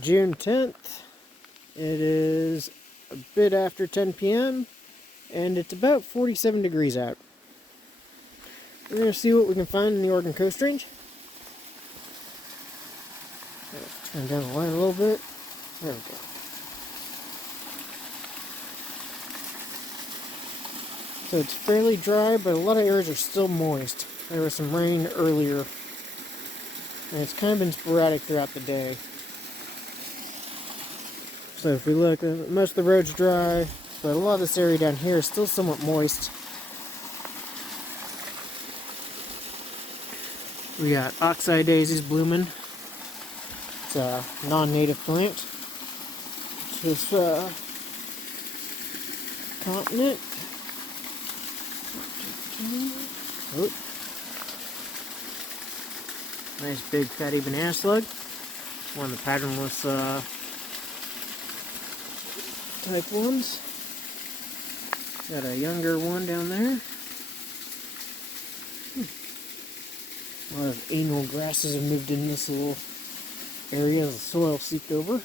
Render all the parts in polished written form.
June 10th. It is a bit after 10 p.m. and it's about 47 degrees out. We're going to see what we can find in the Oregon Coast Range. Turn down the light a little bit. There we go. So it's fairly dry, but a lot of areas are still moist. There was some rain earlier, and it's kind of been sporadic throughout the day. So if we look, most of the road's dry, but a lot of this area down here is still somewhat moist. We got oxeye daisies blooming. It's a non-native plant. It's this continent. Oh. Nice big fatty banana slug. One of the patternless type ones. Got a younger one down there. A lot of annual grasses have moved in this little area as the soil seeped over.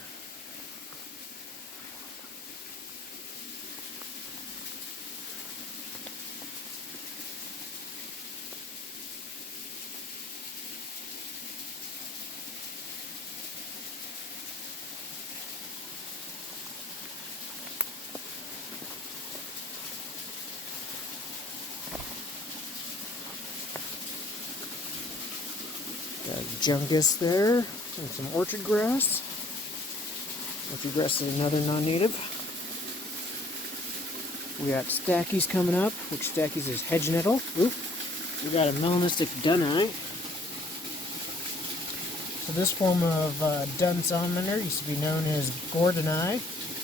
Got jungus there, and some orchard grass. Orchard grass is another non-native. We got stackies coming up, which stackies is hedge nettle. Oop. We got a melanistic dunni. So this form of Dunn salamander used to be known as Gordoni,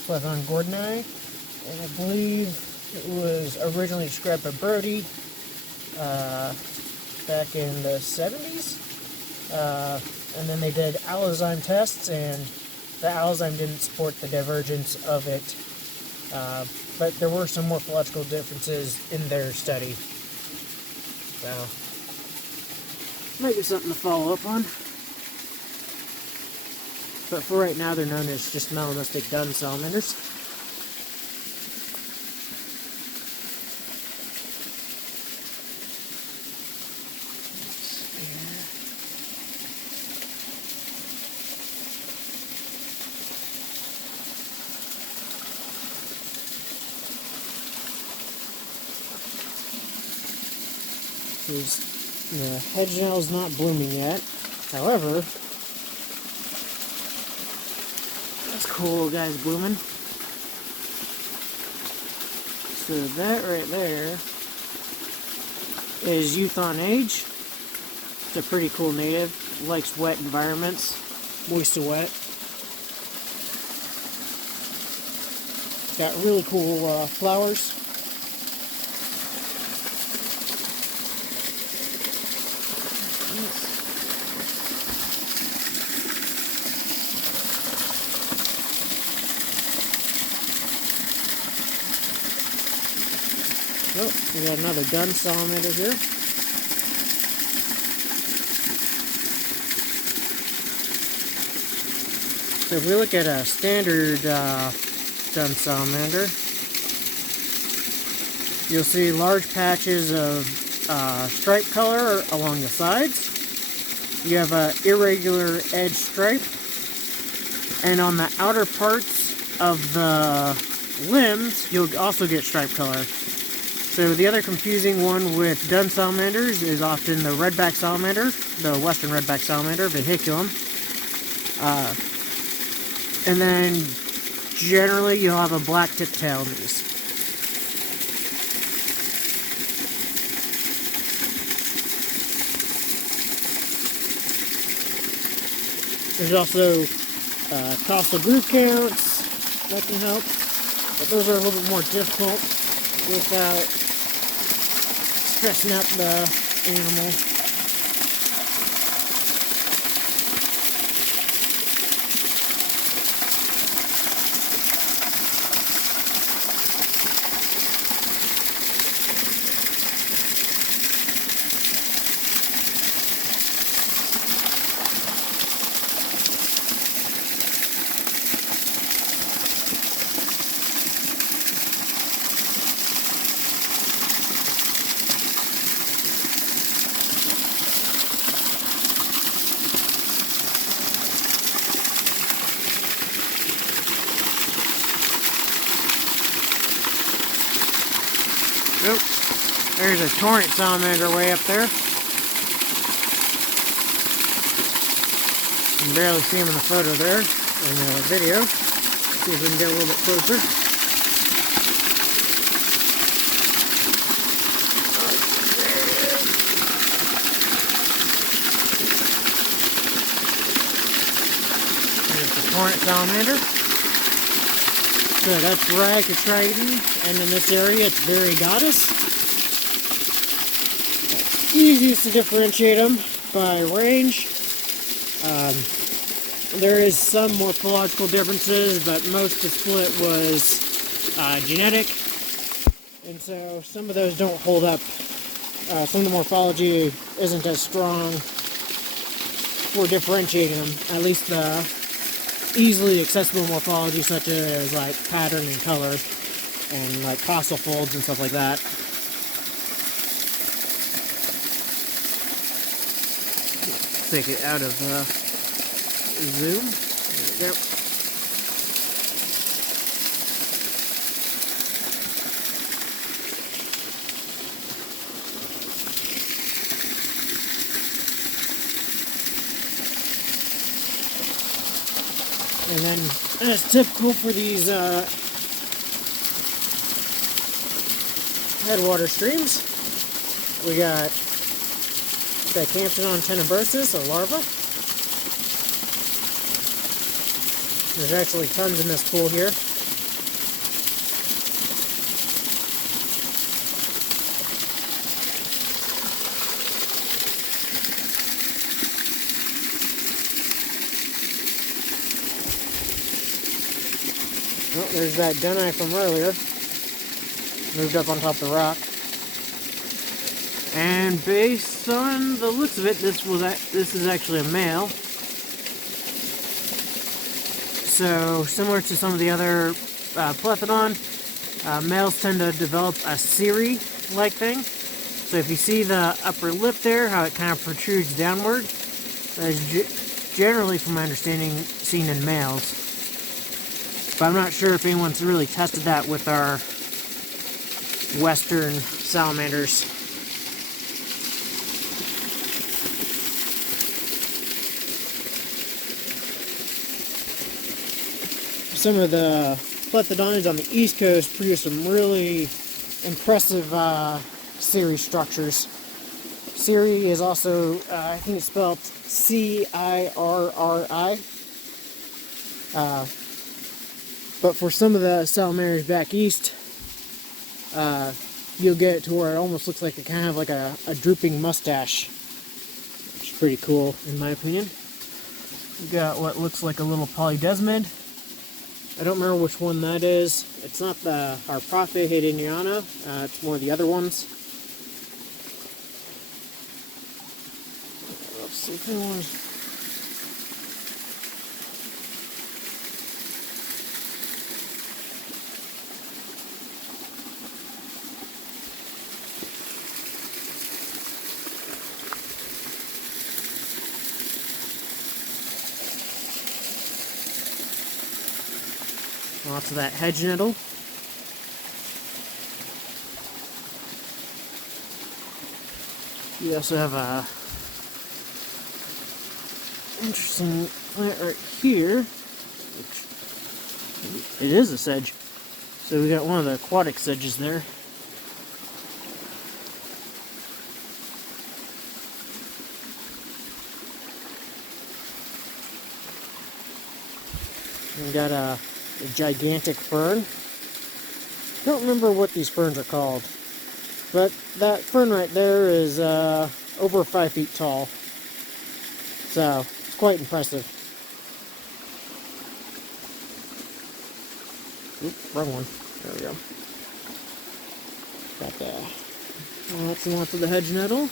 Plethodon gordoni, and I believe it was originally described by Brody back in the 70s. And then they did allozyme tests, and the allozyme didn't support the divergence of it, but there were some morphological differences in their study. So, might be something to follow up on. But for right now, they're known as just melanistic Dunn salamanders. The hedge nettle is not blooming yet. However, this cool guy's blooming. So that right there is youth on age. It's a pretty cool native. Likes wet environments, moist to wet. Got really cool flowers. Oh, we got another Dunn salamander here. So if we look at a standard Dunn salamander, you'll see large patches of stripe color along the sides. You have an irregular edge stripe, and on the outer parts of the limbs, you'll also get stripe color. So the other confusing one with Dunn salamanders is often the redback salamander, the western redback salamander, vehiculum. And then generally you'll have a black tip tail in these. There's also costal groove counts that can help, but those are a little bit more difficult without stressing out the animal. Nope. There's a torrent salamander way up there. You can barely see him in the photo there, in the video. See if we can get a little bit closer. There's the torrent salamander. So that's Rhycotriton, and in this area it's variegatus. Easiest to differentiate them by range. There is some morphological differences, but most of the split was genetic, and so some of those don't hold up. Some of the morphology isn't as strong for differentiating them, at least the easily accessible morphology, such as like pattern and color, and like costal folds and stuff like that. Take it out of zoom. There we go. And then, as typical for these headwater streams, we got Dicamptodon tenebrosus, a larva. There's actually tons in this pool here. Oh, there's that dunni from earlier. Moved up on top of the rock. And based on the looks of it, this is actually a male. So similar to some of the other Plethodon, males tend to develop a cirri-like thing. So if you see the upper lip there, how it kind of protrudes downward, that is generally, from my understanding, seen in males. But I'm not sure if anyone's really tested that with our western salamanders. Some of the Plethodons on the East Coast produce some really impressive cirri structures. Cirri is also, I think it's spelled Cirri. But for some of the salamanders back east, you'll get it to where it almost looks like kind of like a drooping mustache, which is pretty cool in my opinion. We got what looks like a little polydesmid. I don't remember which one that is. It's not the Herping Haydeniana, it's one of the other ones. Let's see if anyone's... Lots of that hedge nettle. You also have a interesting plant right here, which it is a sedge. So we got one of the aquatic sedges there. We got a gigantic fern. Don't remember what these ferns are called, but that fern right there is over 5 feet tall, so it's quite impressive. Oop, wrong one. There we go. Got lots and lots of the hedge nettle.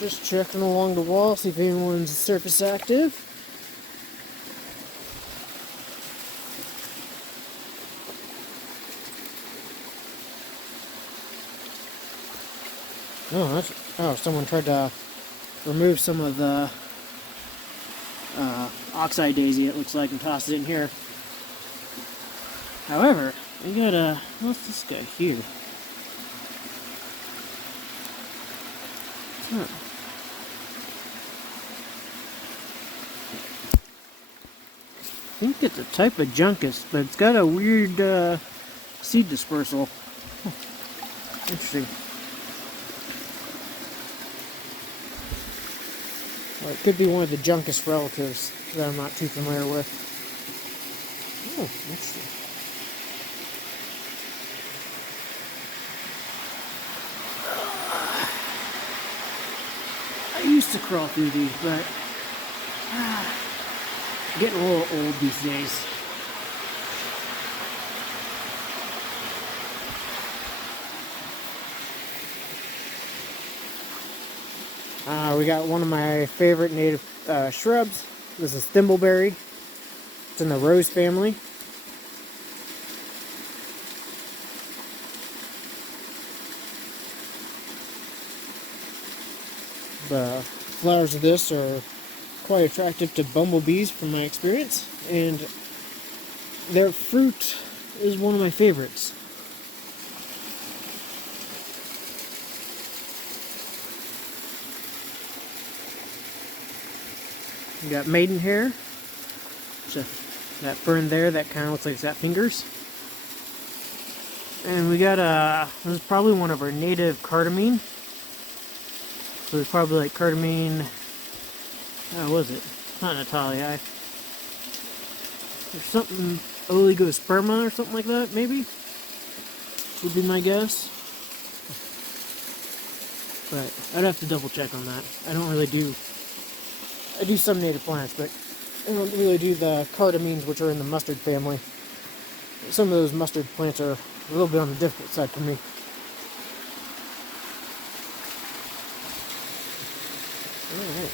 Just checking along the wall, see if anyone's surface active. Someone tried to remove some of the oxeye daisy, it looks like, and toss it in here. However, we got what's this guy here? Huh. I think it's a type of juncus, but it's got a weird seed dispersal. Huh. Interesting. Well, it could be one of the juncus relatives that I'm not too familiar with. Oh, interesting. I used to crawl through these, but getting a little old these days. We got one of my favorite native shrubs. This is thimbleberry. It's in the rose family. The flowers of this are quite attractive to bumblebees from my experience, and their fruit is one of my favorites. You got maidenhair, that fern there that kind of looks like it's got fingers. And we got this is probably one of our native cardamine. So it's probably like cardamine, what was it? Not Natalia. There's something, oligosperma or something like that, maybe? Would be my guess. But I'd have to double check on that. I don't really do, I do some native plants, but I don't really do the cardamines, which are in the mustard family. Some of those mustard plants are a little bit on the difficult side for me. Alright.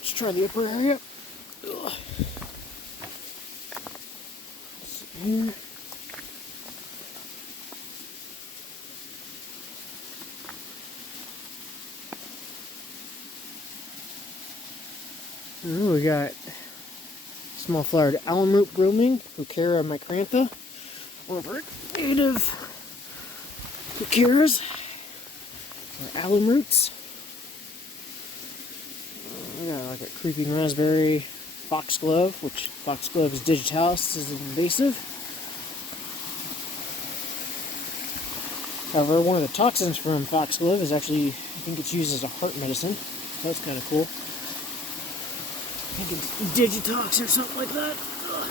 Let's try the upper area. Ugh. Here. Oh, we got small flowered alum root blooming, Fucara micrantha, one of our native Fucaras, or alum roots. We got like a creeping raspberry foxglove, which foxglove is digitalis, is invasive. However, one of the toxins from foxglove is actually, I think it's used as a heart medicine. That's kind of cool. I think it's digitox or something like that. Ugh.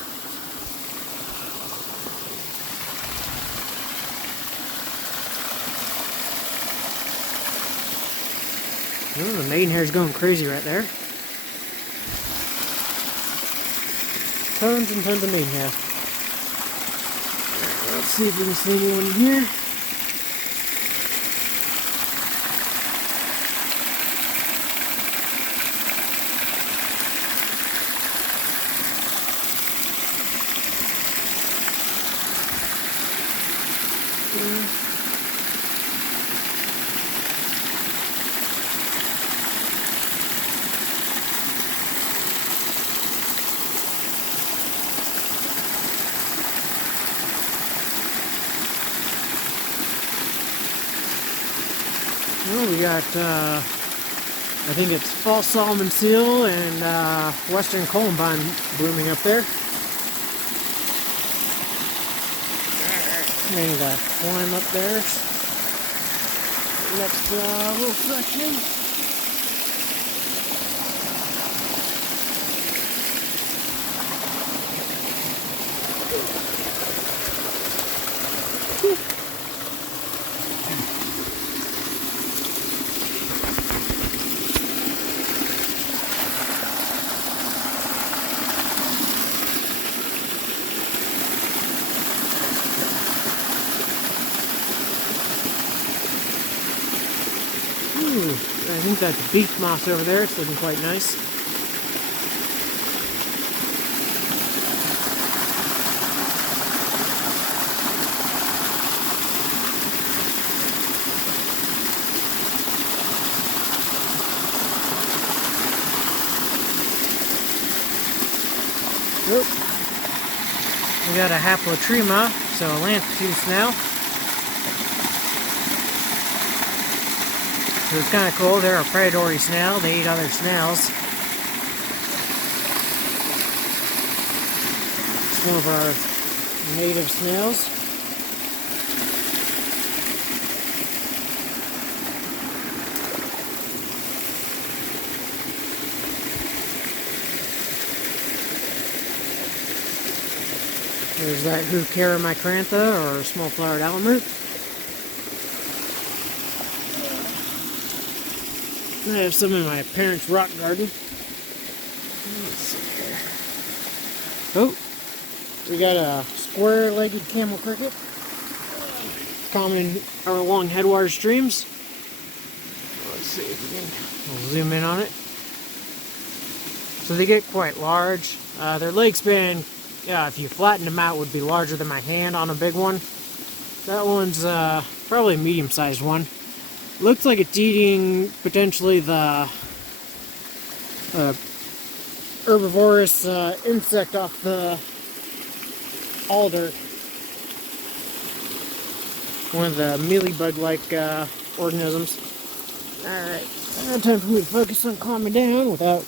Oh, the maidenhair is going crazy right there. Tons and tons of maidenhair. Alright, let's see if we can see anyone in here. Well, we got, I think it's false Solomon seal and western columbine blooming up there. Maybe the climb up there. Next little section. I think that's beak moss over there. It's looking quite nice. Oop. We got a haplotrema, so a lamp-tooth snail. So it's kind of cool. They're a predatory snail. They eat other snails. It's one of our native snails. There's that Heucheramicrantha, or small-flowered alamroot. I have some in my parents' rock garden. Let's see here. Oh, we got a square-legged camel cricket, common along headwater streams. Let's see if we can, we'll zoom in on it. So they get quite large. Their leg span, if you flatten them out, would be larger than my hand on a big one. That one's probably a medium-sized one. Looks like it's eating potentially the herbivorous insect off the alder. One of the mealybug-like organisms. Alright, now time for me to focus on calming down without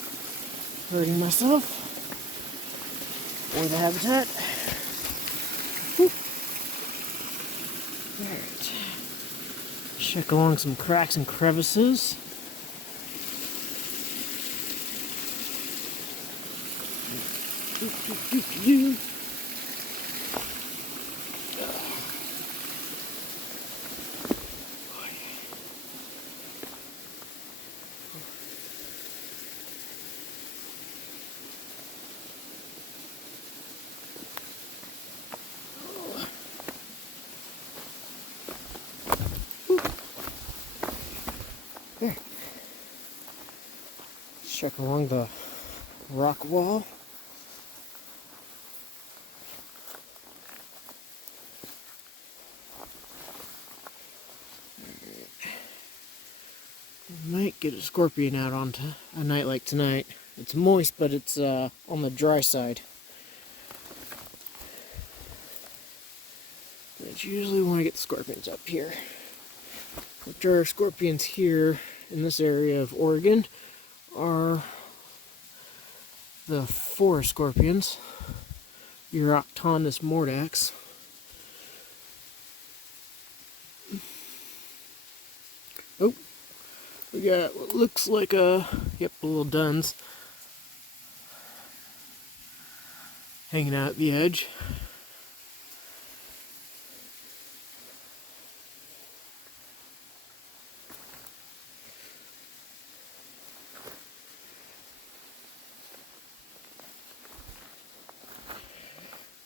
hurting myself or the habitat. Alright. Check along some cracks and crevices. There. Check along the rock wall. Might get a scorpion out on a night like tonight. It's moist, but it's on the dry side. It's usually when I get the scorpions up here. Which are scorpions here in this area of Oregon are the forest scorpions, Euroctonus mordax. Oh, we got what looks like a little Dunns hanging out at the edge.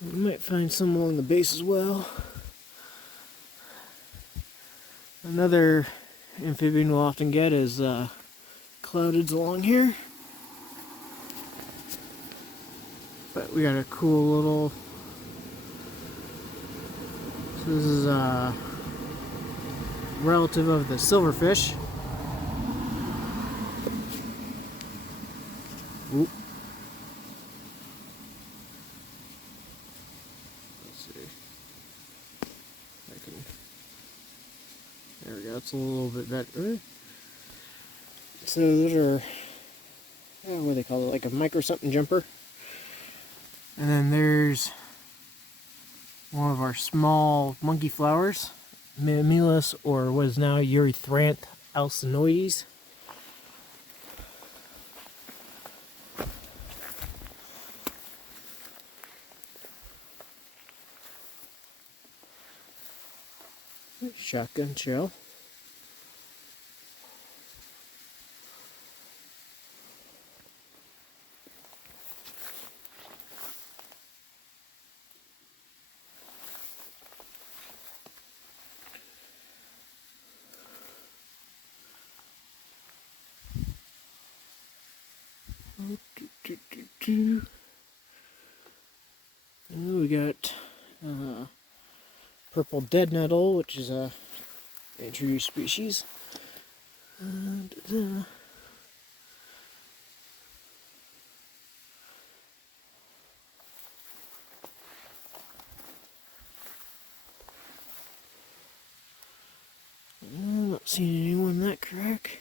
You might find some along the base as well. Another amphibian we'll often get is cloudeds along here. But we got a cool little... So this is a relative of the silverfish. Oop. There we go, it's a little bit better. So those are, what do they call it, like a micro something jumper. And then there's one of our small monkey flowers, Mimelis, or what is now Eurythranth alcinoides. Shotgun shell. We got purple dead nettle, which is a introduced species. I'm not seeing anyone in that crack.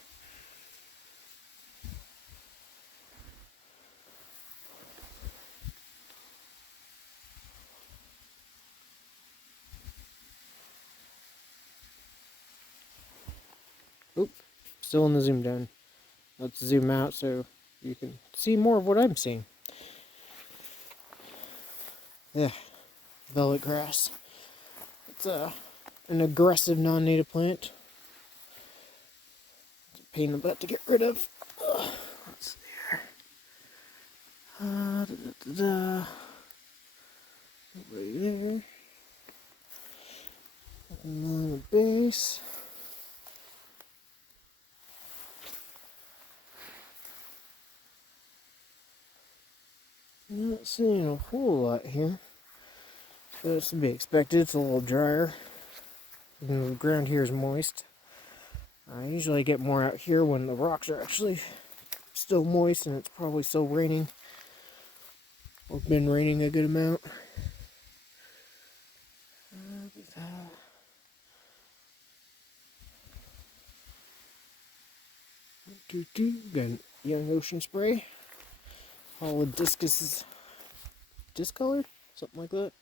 Oop, still in the zoom down. Let's zoom out so you can see more of what I'm seeing. Yeah, velvet grass. It's an aggressive non-native plant. It's a pain in the butt to get rid of. What's there? Right there. And then the base. Not seeing a whole lot here. But it's to be expected. It's a little drier. And the ground here is moist. I usually get more out here when the rocks are actually still moist and it's probably still raining. Or been raining a good amount. Got an young ocean spray. Holodiscus is discolored? Something like that.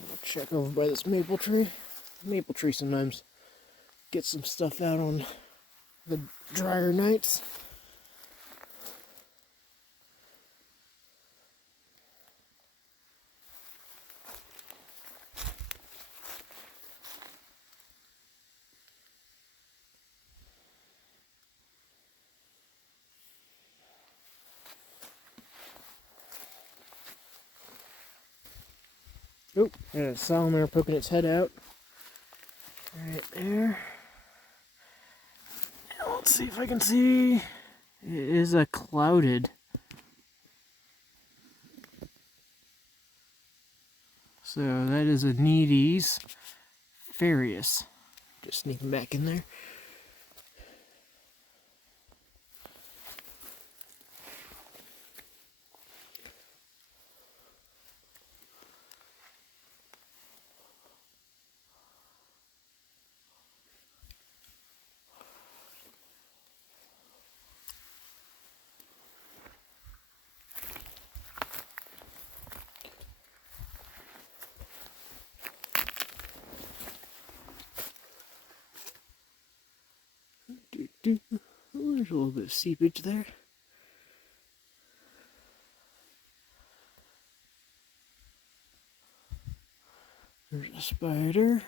I'll check over by this maple tree. Maple tree sometimes gets some stuff out on the drier nights. Oh, got a salamander poking its head out. Right there. Now let's see if I can see. It is a clouded. So that is Aneides ferreus. Just sneaking back in there. Oh, there's a little bit of seepage there. There's a spider.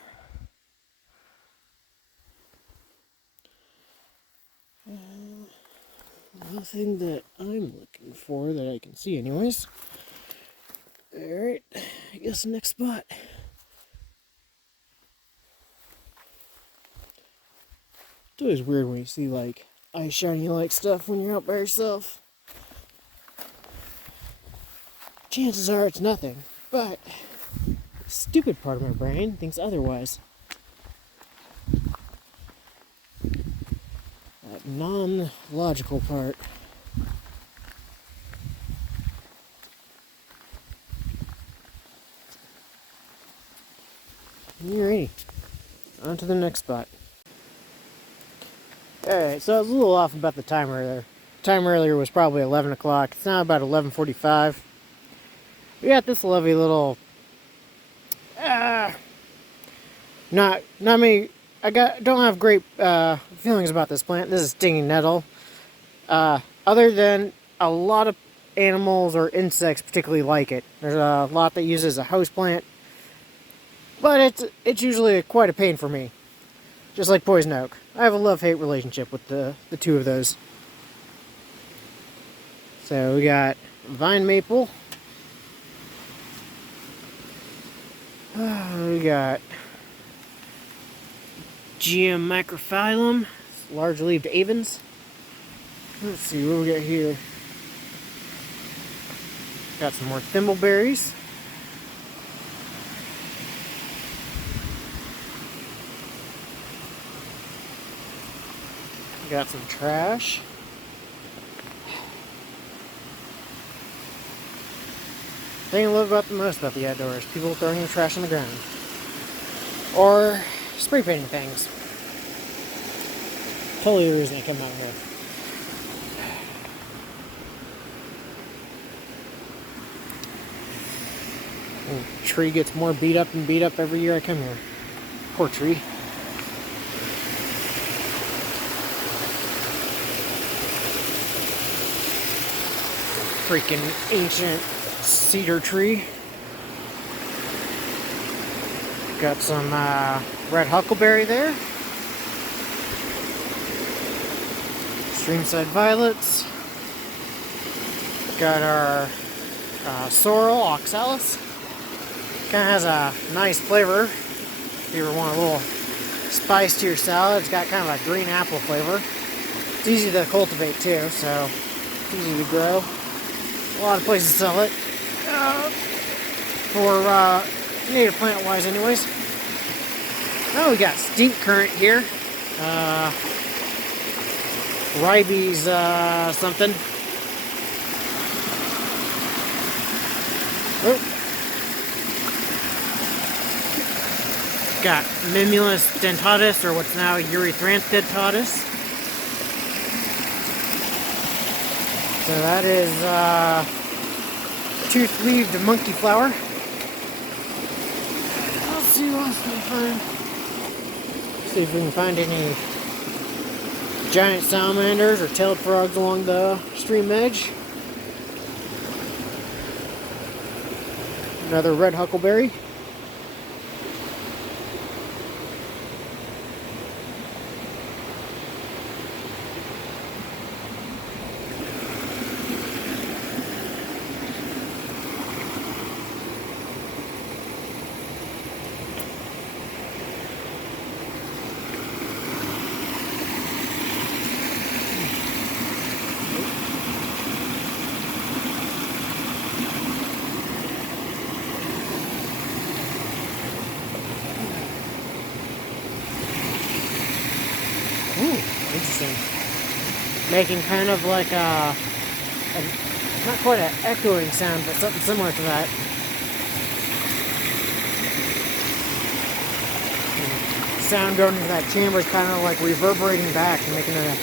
Nothing that I'm looking for that I can see anyways. Alright, I guess the next spot. It's always weird when you see like eye shiny like stuff when you're out by yourself. Chances are it's nothing, but the stupid part of my brain thinks otherwise. That non-logical part. Alrighty, on to the next spot. Alright, so I was a little off about the timer there. The time earlier was probably 11 o'clock. It's now about 11:45. We got this lovely little... not many... don't have great feelings about this plant. This is stinging nettle. Other than a lot of animals or insects particularly like it. There's a lot that use it as a house plant. But it's usually quite a pain for me. Just like poison oak. I have a love-hate relationship with the two of those. So we got vine maple. We got microphyllum, large-leaved avens. Let's see what we got here. Got some more thimbleberries. Got some trash. Thing I love about the most about the outdoors, people throwing their trash on the ground. Or spray painting things. Totally the reason I come out here. The tree gets more beat up and beat up every year I come here. Poor tree. Freaking ancient cedar tree. Got some red huckleberry there. Streamside violets. Got our sorrel, oxalis. Kind of has a nice flavor. If you ever want a little spice to your salad, it's got kind of a green apple flavor. It's easy to cultivate too, so it's easy to grow. A lot of places sell it. For native plant wise anyways. Oh, we got stink currant here. Ribes something. Oh. Got Mimulus dentatus, or what's now Eurythranth dentatus. So that is tooth-leaved monkey flower. Let's see what else we can find. See if we can find any giant salamanders or tailed frogs along the stream edge. Another red huckleberry. Interesting. Making kind of like a not quite an echoing sound, but something similar to that. Sound going into that chamber is kind of like reverberating back and making a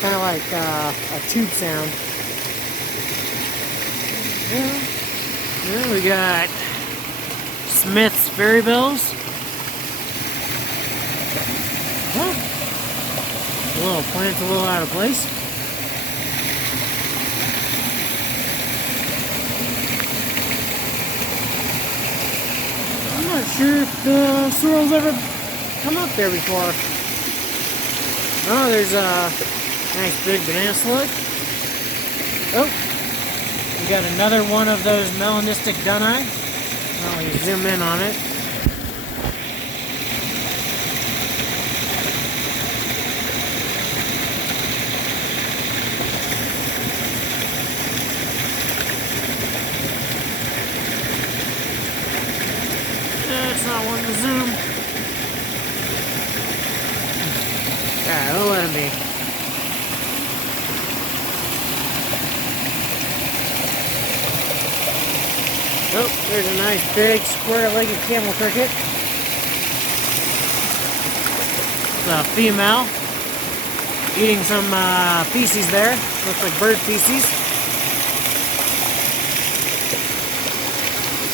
kind of like a tube sound. Yeah, we got Smith's fairy bells. The little plant's a little out of place. I'm not sure if the sorrel's ever come up there before. Oh, there's a nice big banana slug. Oh, we got another one of those melanistic dunni. I'll zoom in on it. Not wanting to zoom. Alright, we'll let him be. Oh, there's a nice big square-legged camel cricket. It's a female eating some feces there. Looks like bird feces.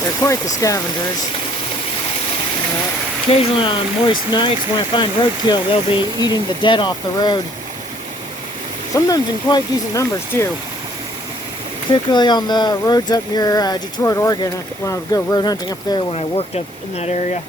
They're quite the scavengers. Occasionally on moist nights when I find roadkill, they'll be eating the dead off the road. Sometimes in quite decent numbers too. Particularly on the roads up near Detroit, Oregon, when I would go road hunting up there when I worked up in that area.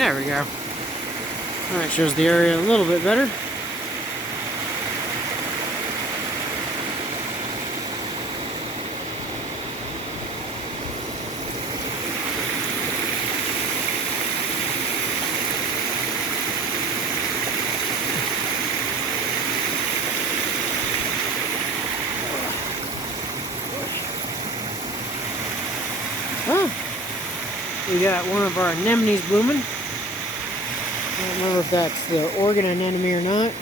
There we go. That shows the area a little bit better. Oh, we got one of our anemones blooming. I don't remember if that's the organ anemone or not.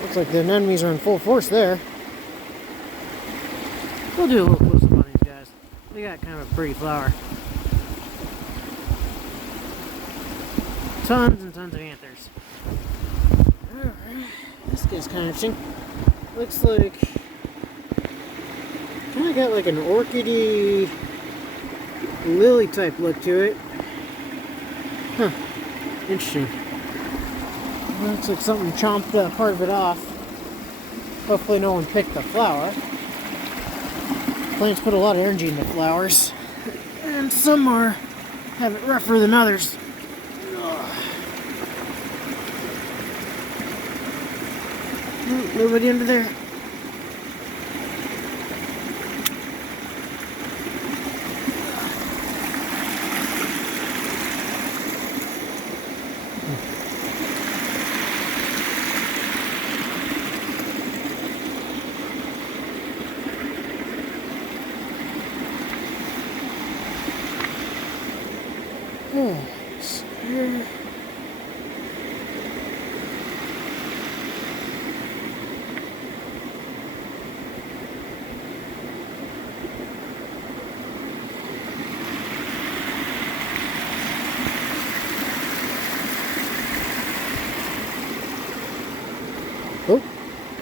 Looks like the anemones are in full force there. We'll do a little close-up on these guys. They got kind of a pretty flower. Tons and tons of anthers. Alright, this guy's kind of interesting. Looks like kind of got like an orchidy lily type look to it. Huh, interesting. Looks like something chomped part of it off. Hopefully no one picked the flower. Plants put a lot of energy into flowers. And some have it rougher than others. Oh, nobody under there.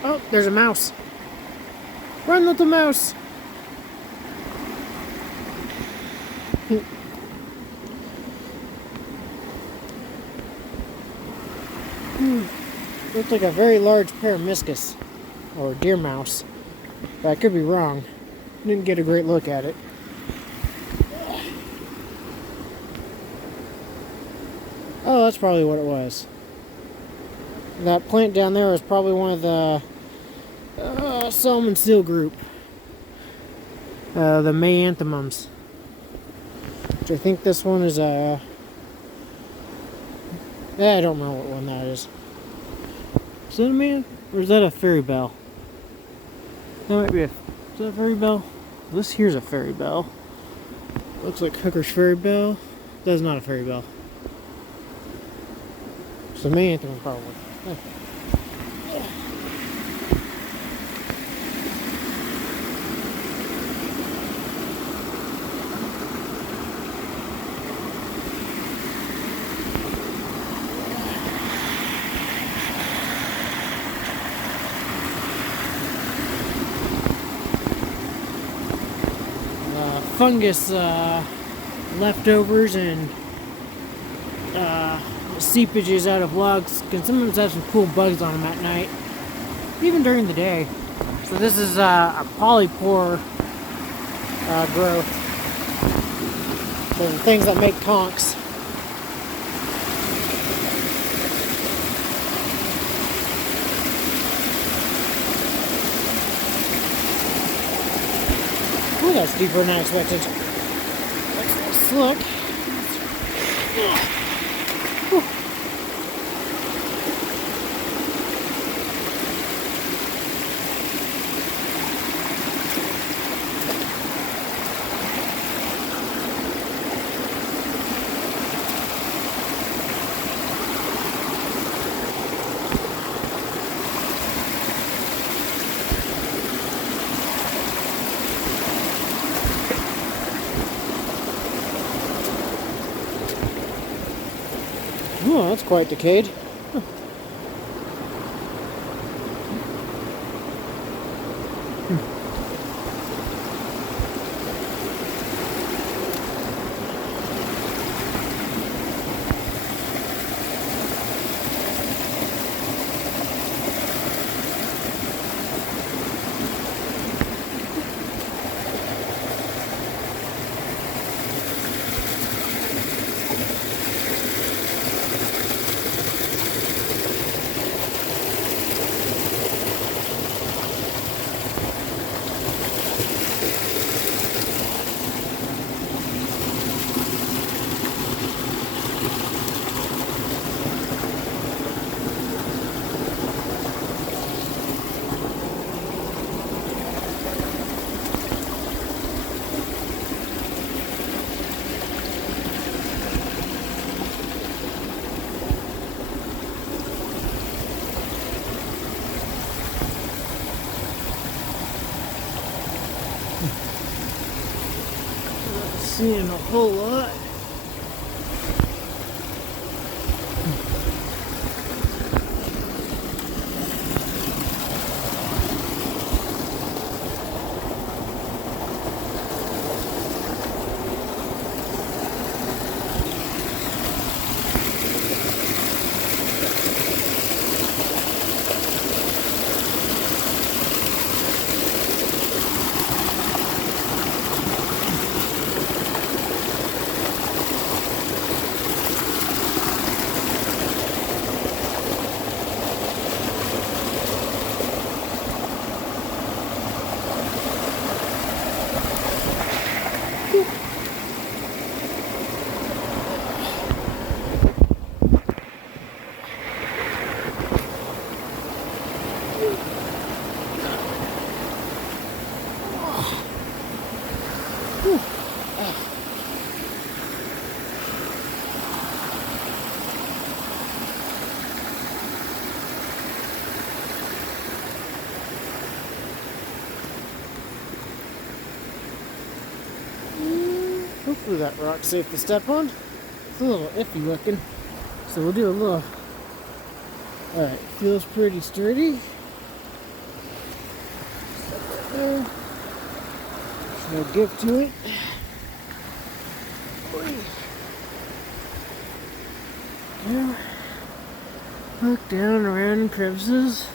Oh, there's a mouse. Run, little mouse. Looks like a very large paramiscus, or deer mouse. But I could be wrong. Didn't get a great look at it. Oh, that's probably what it was. That plant down there is probably one of the Salmon seal group. The Mayanthemums. Which I think this one is a... I don't know what one that is. Is that a man? Or is that a fairy bell? That might be a... Is that a fairy bell? This here's a fairy bell. Looks like Hooker's fairy bell. That's not a fairy bell. It's a Mayanthemum probably. Okay. Fungus leftovers and seepages out of logs can sometimes have some cool bugs on them at night, even during the day. So this is a polypore growth. So the things that make conchs. Oh, that's deeper than I expected. Let's look. Oh, that's quite decayed. Huh. Seeing a whole lot. Hopefully that rock's safe to step on. It's a little iffy looking, so we'll do a little. Alright, feels pretty sturdy. Step right there. There's no give to it. Yeah. Look down around in crevices.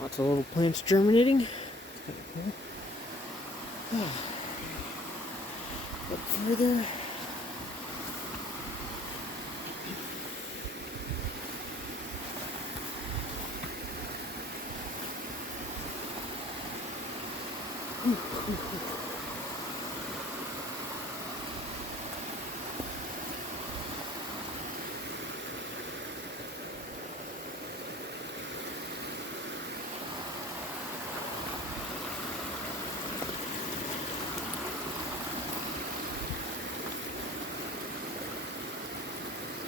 Lots of little plants germinating. It's kind of cool. Look further.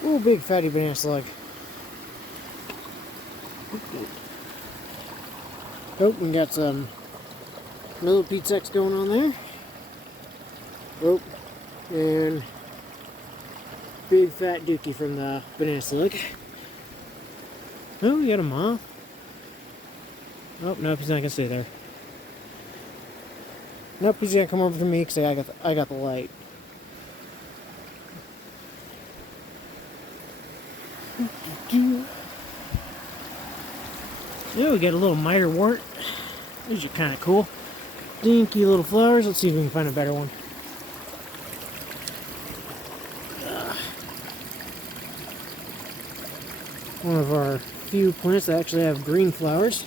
Ooh, big fatty banana slug. Oh, we got some millipede sex going on there. Oh, and big fat dookie from the banana slug. Oh, we got a moth. Oh, nope, he's not gonna stay there. Nope, he's gonna come over to me because I got the light. Yeah, we got a little miter wart. These are kind of cool. Dinky little flowers. Let's see if we can find a better one. One of our few plants that actually have green flowers.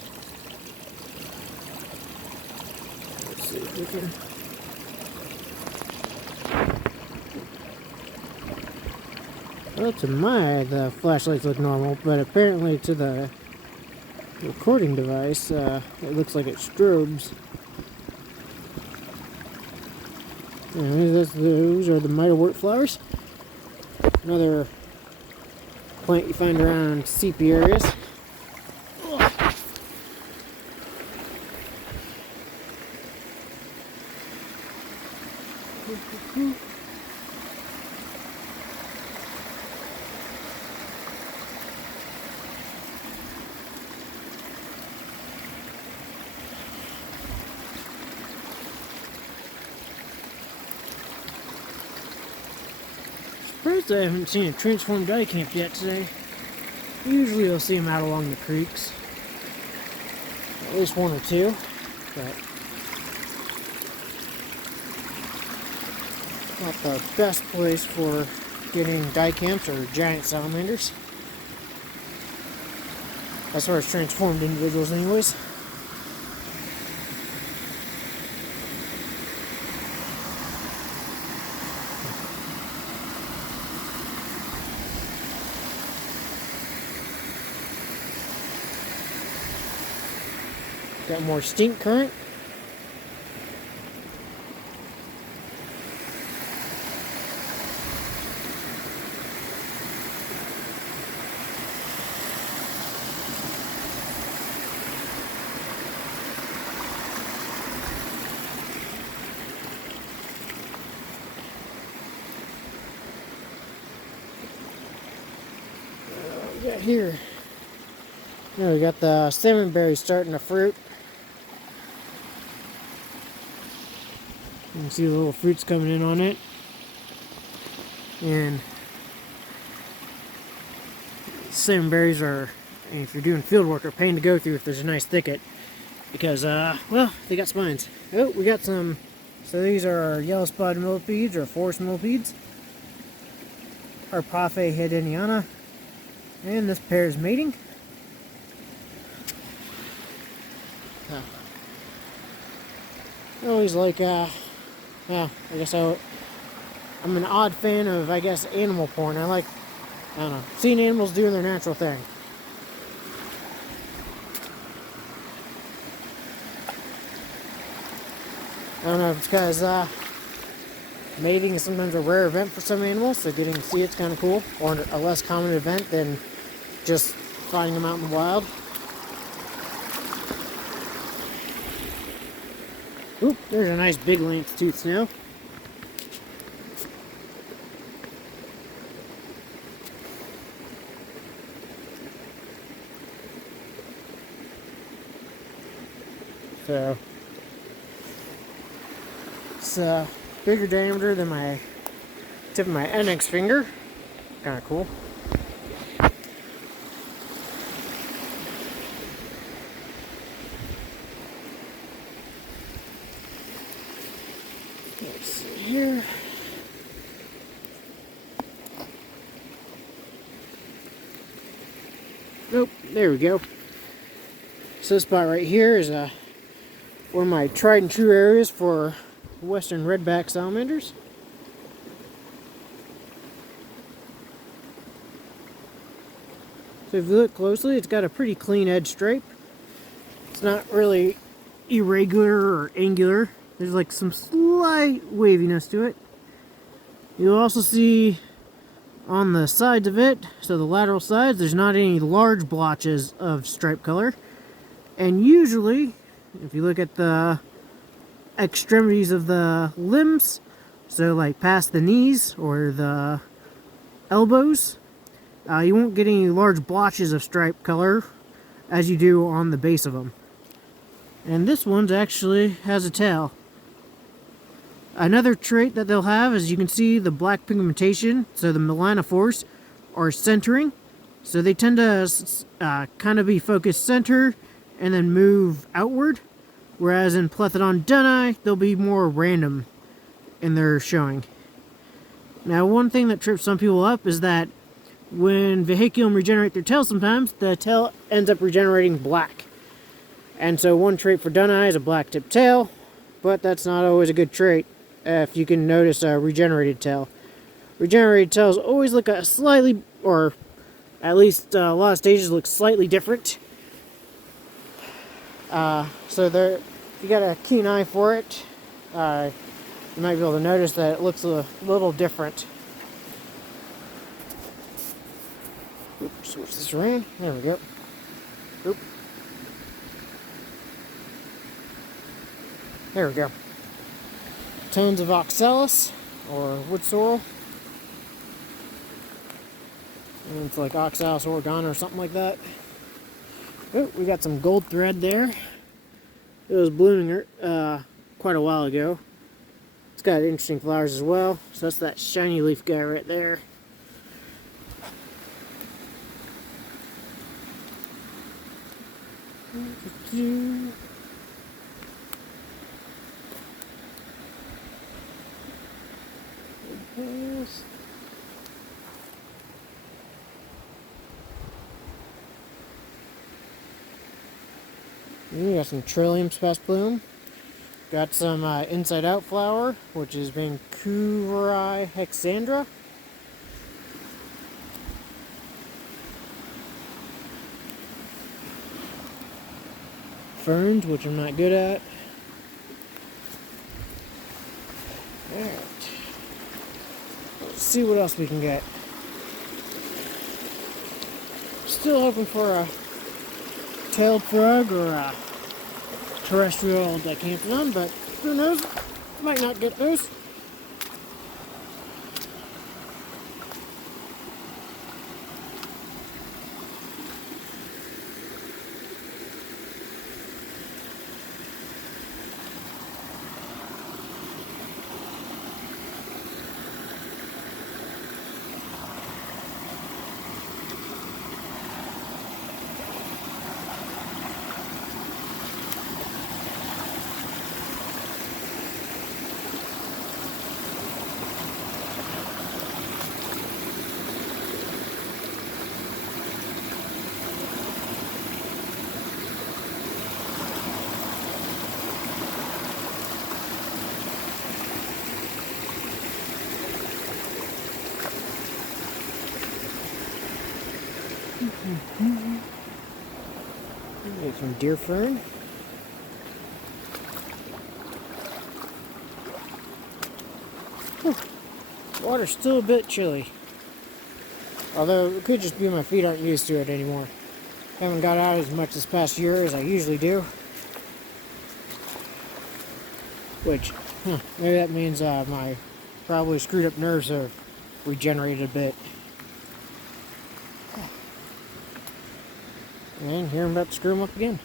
Let's see if we can. Well, to the flashlights look normal, but apparently to the recording device, it looks like it strobes. Anyways, those are the miter-wort flowers. Another plant you find around seepy areas. Surprised I haven't seen a transformed Dicamptodon yet today. Usually you'll see them out along the creeks. At least one or two. But not the best place for getting dicamps or giant salamanders. As far as transformed individuals anyways. Got more stink current. We got here. Now we got the salmon berries starting to fruit. You can see the little fruits coming in on it. And salmon berries are, if you're doing field work, are a pain to go through if there's a nice thicket. Because, well, they got spines. Oh, we got some. So these are our yellow spotted millipedes, or forest millipedes. Herping hedeniana. And this pair is mating. I always like, yeah, I guess I'm an odd fan of, I guess, animal porn. I don't know, seeing animals doing their natural thing. I don't know if it's because mating is sometimes a rare event for some animals, so getting to see it's kind of cool, or a less common event than just finding them out in the wild. Oop, there's a nice big length tooth snail. So it's a bigger diameter than my tip of my index finger. Kind of cool. Let's see here. Nope, there we go. So this spot right here is one of my tried and true areas for western redback salamanders. So if you look closely, it's got a pretty clean edge stripe. It's not really irregular or angular. There's like some slight waviness to it. You'll also see On the sides of it, so the lateral sides, there's not any large blotches of stripe color. And usually, if you look at the extremities of the limbs, so like past the knees or the elbows, you won't get any large blotches of stripe color as you do on the base of them. And this one actually has a tail. Another trait that they'll have is you can see the black pigmentation, so the melanophores are centering. So they tend to kind of be focused center and then move outward. Whereas in Plethodon dunni, they'll be more random in their showing. Now, one thing that trips some people up is that when vehiculum regenerate their tail sometimes, the tail ends up regenerating black. And so one trait for dunni is a black tipped tail, but that's not always a good trait. If you can notice a regenerated tail. Regenerated tails always look a slightly, or at least a lot of stages look slightly different. So there, if you got a keen eye for it, you might be able to notice that it looks a little different. Oops, switch this around. There we go. Oop. There we go. Tones of oxalis, or wood sorrel. And it's like oxalis oregano or something like that. Oh, we got some gold thread there. It was blooming quite a while ago. It's got interesting flowers as well. So that's that shiny leaf guy right there. We got some trillium past bloom. Got some inside out flower, which is truei hexandra. Ferns, which I'm not good at. Alright. Let's see what else we can get. Still hoping for a tailed frog or a terrestrial Dicamptodon, but who knows? Might not get those. Get some deer fern. Whew. Water's still a bit chilly. Although it could just be my feet aren't used to it anymore. Haven't got out as much this past year as I usually do. Which, maybe that means my probably screwed up nerves have regenerated a bit. And here I'm about to screw them up again.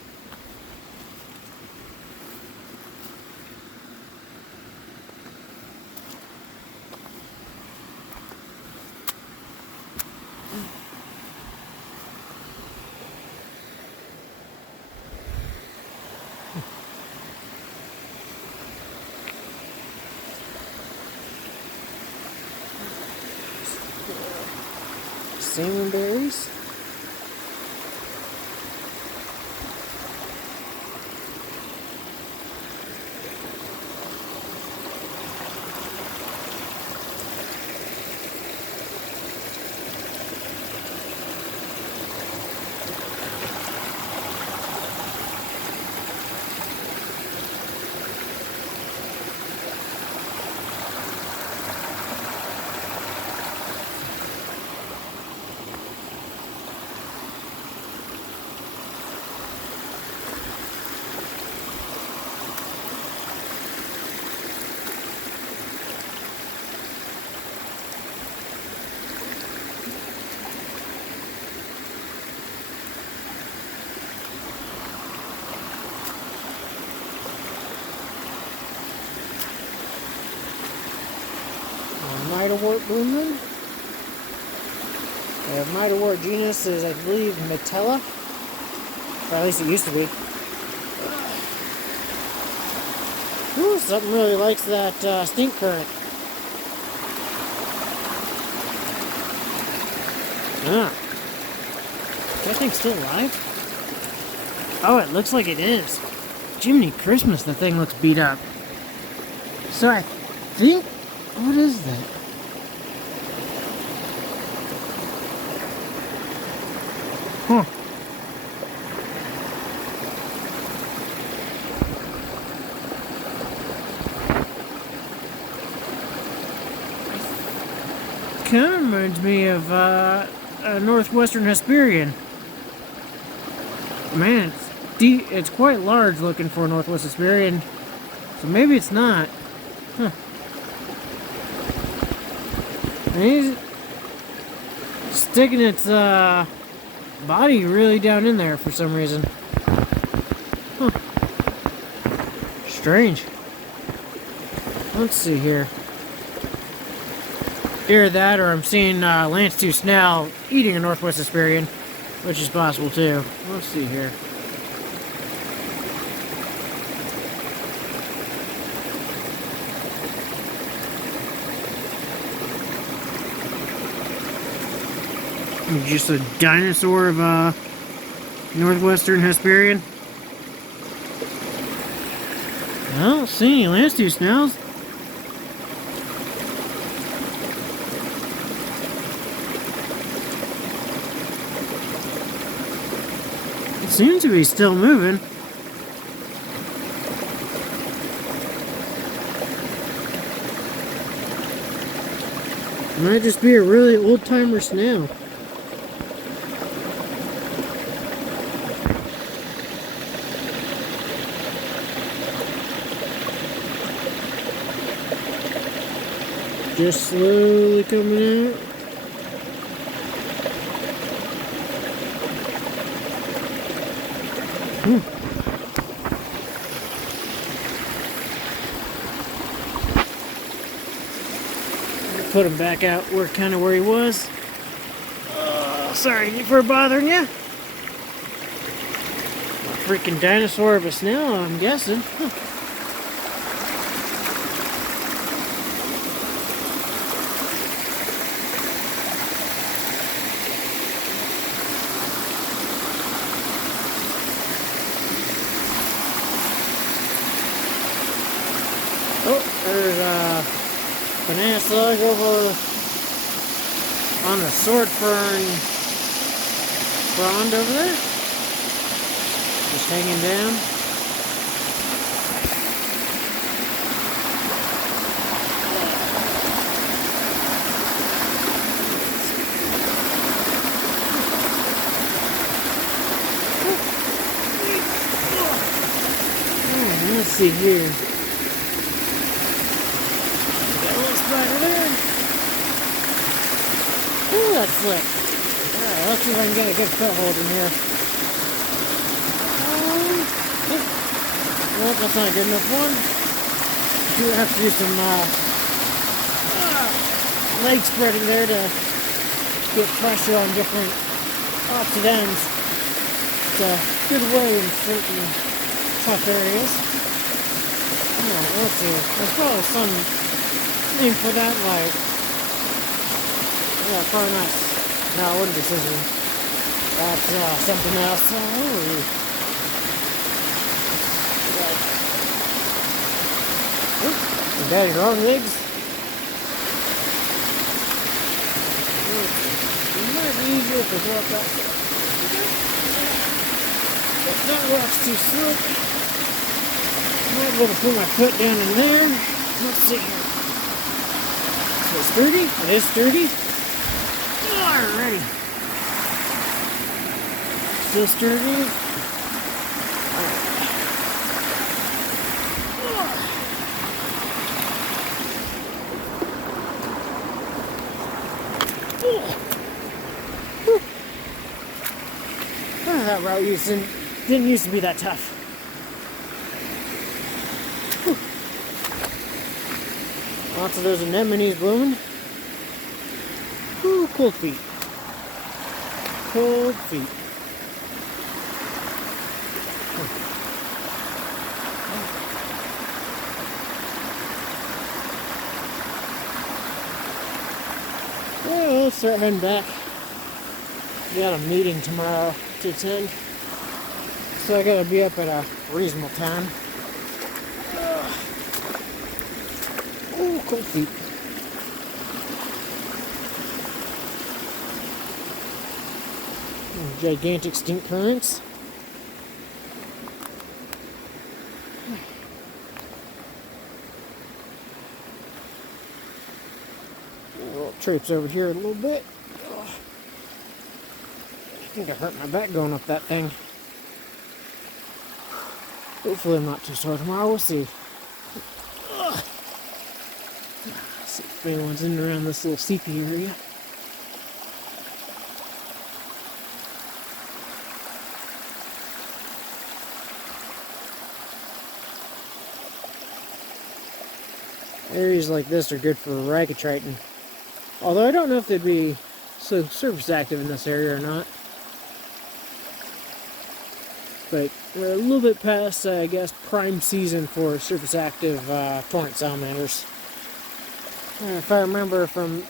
Salmon berries. Mitewort blooming. The Mitewort genus is, I believe, Metella. Or at least it used to be. Ooh, something really likes that stink current. Ah. Is that thing still alive? Oh, it looks like it is. Jiminy Christmas, the thing looks beat up. So I think... What is that? Huh. Kind of reminds me of a northwestern Hesperian. Man, it's quite large looking for a northwest Hesperian. So maybe it's not. Huh. And he's sticking its body really down in there for some reason. Huh. Strange. Let's see here. Either that or I'm seeing Lance-2 Snell eating a northwest Hesperian, which is possible too. Let's see here. Just a dinosaur of a northwestern Hesperian. I don't see any Lance-2 Snells. It seems to be still moving. Might just be a really old-timer snail. Just slowly coming out. Put him back out where he was. Oh, sorry for bothering you. A freaking dinosaur of a snail, I'm guessing. Huh. Oh, there's a banana slug over on the sword fern frond over there. Just hanging down. Oh, let's see here. Right there. Ooh, that's slick. Alright, let's see if I can get a good foothold in here. Well, that's not a good enough one. Do have to do some leg spreading there to get pressure on different opposite ends. It's a good way in certain tough areas. Oh, let's see. There's probably some name for that, like, yeah, probably not. No, it wouldn't be scissoring. That's something else. Oh, daddy long legs. It might be easier if I go up that side. But that rock's too slick. Might be able to put my foot down in there. Let's see here. Is it sturdy? It is sturdy. Alrighty. Still sturdy. That route didn't used to be that tough. Lots of those anemones blooming. cold feet. Cold feet. Well, let's start heading back. We got a meeting tomorrow to attend, so I gotta be up at a reasonable time. Oh, cold feet. Gigantic stink currents. I'll traipse over here a little bit. I think I hurt my back going up that thing. Hopefully I'm not too sore tomorrow. We'll see. See if anyone's in and around this little seepy area. Areas like this are good for racketriting. Although I don't know if they'd be so surface active in this area or not. But we're a little bit past, I guess, prime season for surface active torrent salamanders. If I remember from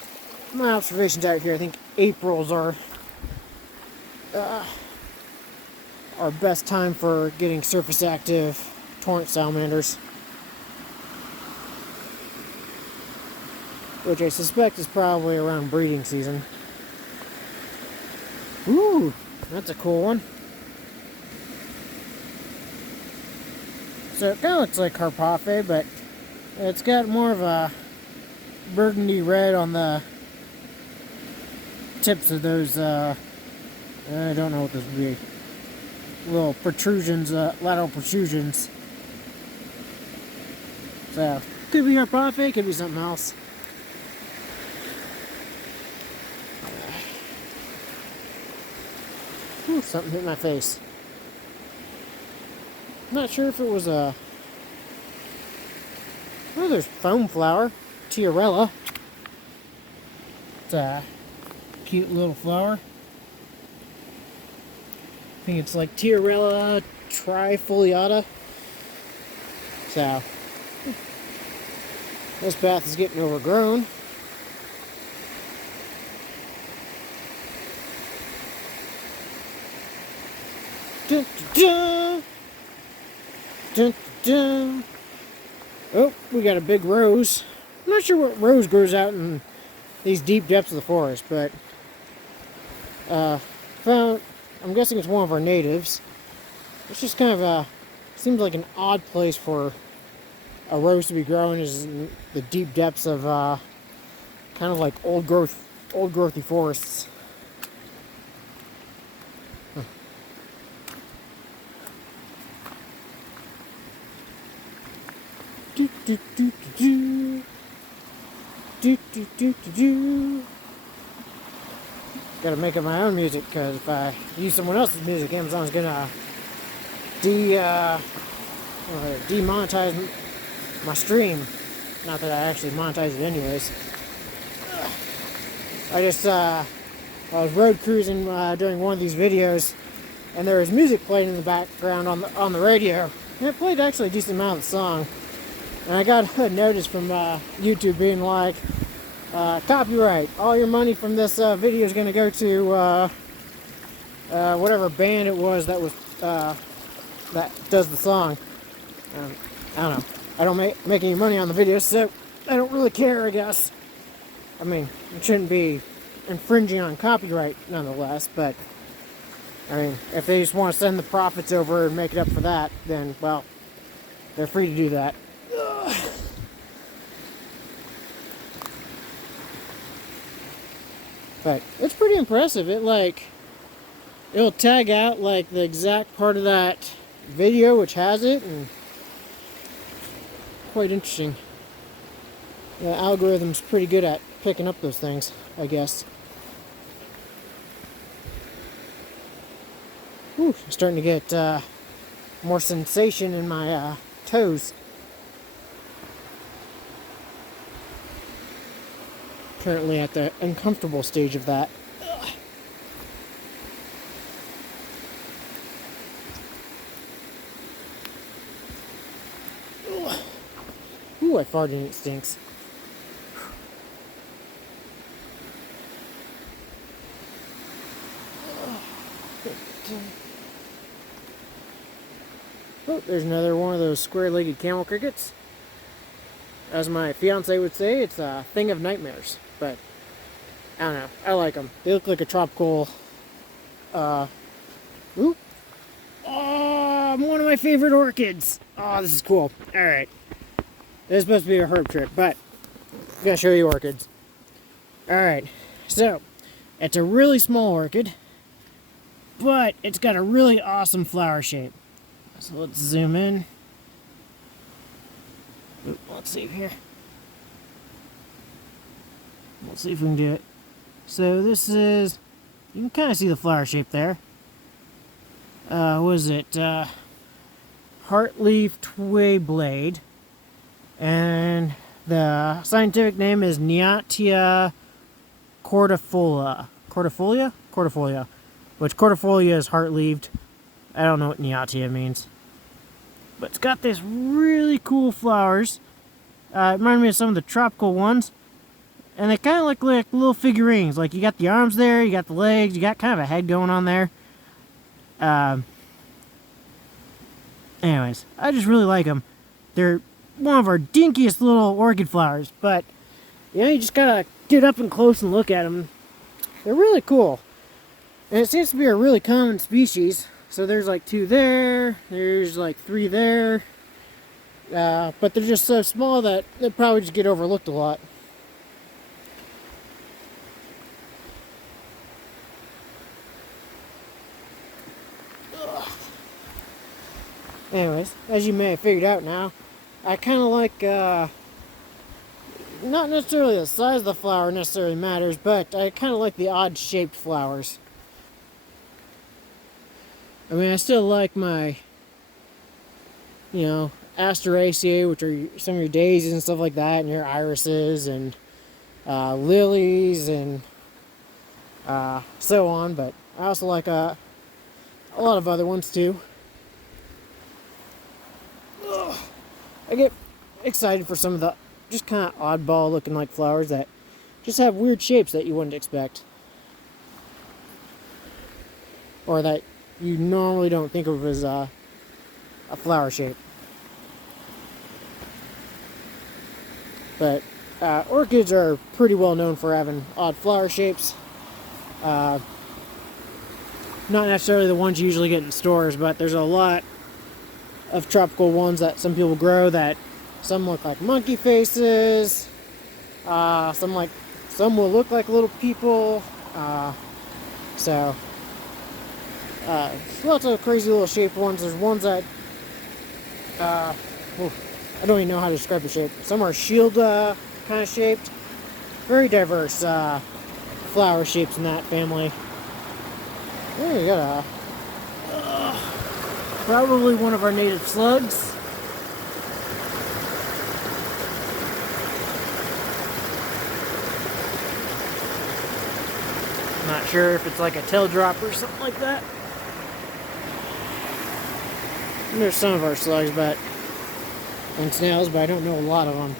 my observations out here, I think April's our best time for getting surface active torrent salamanders. Which I suspect is probably around breeding season. Ooh, that's a cool one. So it kind of looks like Herping, but it's got more of a burgundy red on the tips of those, I don't know what this would be. Little protrusions, lateral protrusions. So, could be Herping, could be something else. Ooh, something hit my face. Not sure if it was a... Oh, there's foam flower. Tiarella. It's a cute little flower. I think it's like Tiarella trifoliata. So, this path is getting overgrown. Dun, dun, dun, dun. Oh, we got a big rose. I'm not sure what rose grows out in these deep depths of the forest, but I'm guessing it's one of our natives. It's just kind of seems like an odd place for a rose to be growing, is in the deep depths of kind of like old growthy forests. Do, do, do, do, do, do, do, do. Gotta make up my own music, because if I use someone else's music, Amazon's gonna demonetize my stream. Not that I actually monetize it anyways. I was road cruising during one of these videos, and there was music playing in the background on the radio, and it played actually a decent amount of the song. And I got a notice from YouTube being like, copyright, all your money from this video is going to go to whatever band it was that does the song. I don't know. I don't make any money on the video, so I don't really care, I guess. I mean, it shouldn't be infringing on copyright nonetheless, but I mean, if they just want to send the profits over and make it up for that, then, well, they're free to do that. But it's pretty impressive. It'll tag out like the exact part of that video which has it, and quite interesting. The algorithm's pretty good at picking up those things, I guess. Whew, I'm starting to get more sensation in my toes. currently at the uncomfortable stage of that. Ooh, I farted and it stinks. Oh, there's another one of those square-legged camel crickets. As my fiance would say, it's a thing of nightmares. But, I don't know. I like them. They look like a tropical... Ooh. Oh, one of my favorite orchids. Oh, this is cool. Alright. This is supposed to be a herb trip, but I'm going to show you orchids. Alright. So, it's a really small orchid, but it's got a really awesome flower shape. So let's zoom in. Ooh, let's see here. Let's see if we can do it. So this is, you can kind of see the flower shape there. What is it? Heartleaf truei blade. And the scientific name is Neotia cordifolia. Cordifolia. Which cordifolia is heart-leaved. I don't know what Neotia means. But it's got this really cool flowers. It reminded me of some of the tropical ones. And they kind of look like little figurines. Like you got the arms there, you got the legs, you got kind of a head going on there. Anyways, I just really like them. They're one of our dinkiest little orchid flowers. But, you know, you just gotta get up and close and look at them. They're really cool. And it seems to be a really common species. So there's like 2 there, there's like 3 there, but they're just so small that they'll probably just get overlooked a lot. Anyways, as you may have figured out now, I kind of like, not necessarily the size of the flower necessarily matters, but I kind of like the odd shaped flowers. I mean, I still like my, you know, Asteraceae, which are some of your daisies and stuff like that, and your irises and lilies and so on. But I also like a lot of other ones too. I get excited for some of the just kind of oddball looking like flowers that just have weird shapes that you wouldn't expect, or that you normally don't think of as a flower shape. But orchids are pretty well known for having odd flower shapes. Not necessarily the ones you usually get in stores, but there's a lot of tropical ones that some people grow that some look like monkey faces. Some will look like little people. Lots of crazy little shaped ones. There's ones that, I don't even know how to describe the shape. Some are shield kind of shaped. Very diverse flower shapes in that family. There you got probably one of our native slugs. Not sure if it's like a tail drop or something like that. And there's some of our slugs, and snails, but I don't know a lot of them.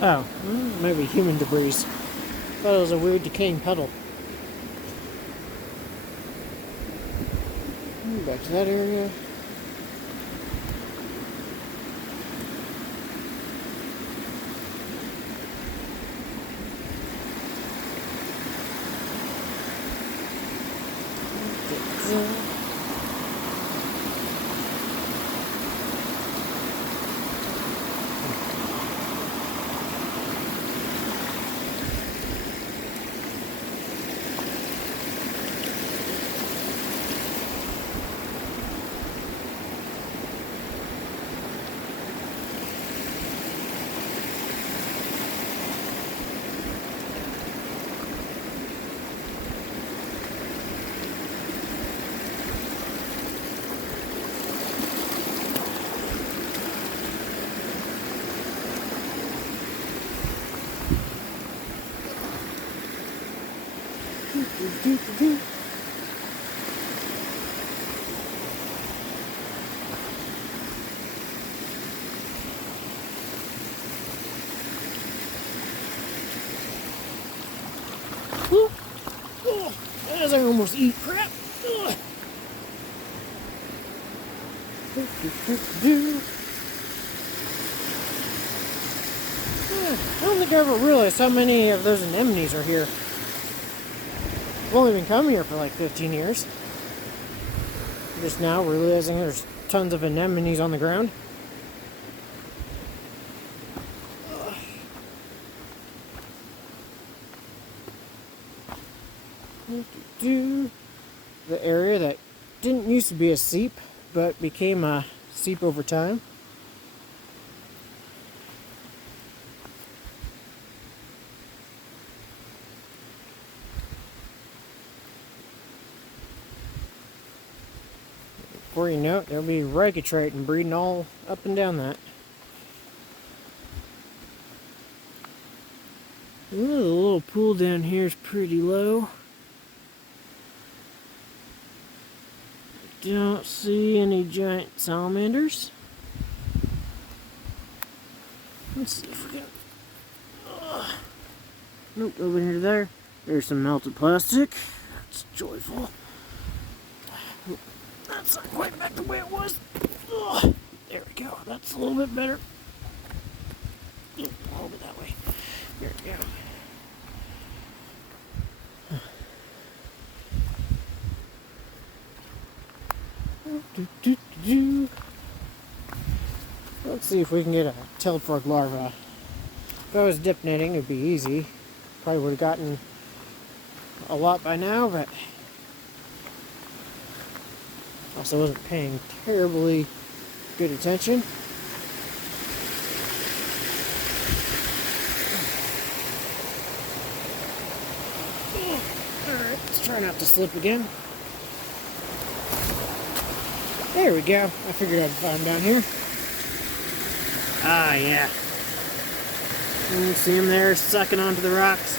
Oh, maybe human debris. Thought it was a weird decaying puddle. Back to that area. As I almost eat crap. I don't think I ever realized how many of those anemones are here. I've only been coming here for like 15 years. Just now realizing there's tons of anemones on the ground. The area that didn't used to be a seep, but became a seep over time. Before you know it, there'll be Rhycotriton breeding all up and down that. Ooh, the little pool down here is pretty low. Don't see any giant salamanders. Let's see if we can... Nope, over here there. There's some melted plastic. That's joyful. That's not quite back the way it was. There we go. That's a little bit better. Hold it that way. There we go. Let's see if we can get a tailed frog larva. If I was dip netting, it'd be easy. Probably would have gotten a lot by now, but also wasn't paying terribly good attention. Alright, let's try not to slip again. There we go. I figured I'd find him down here. Ah, yeah. You see him there sucking onto the rocks.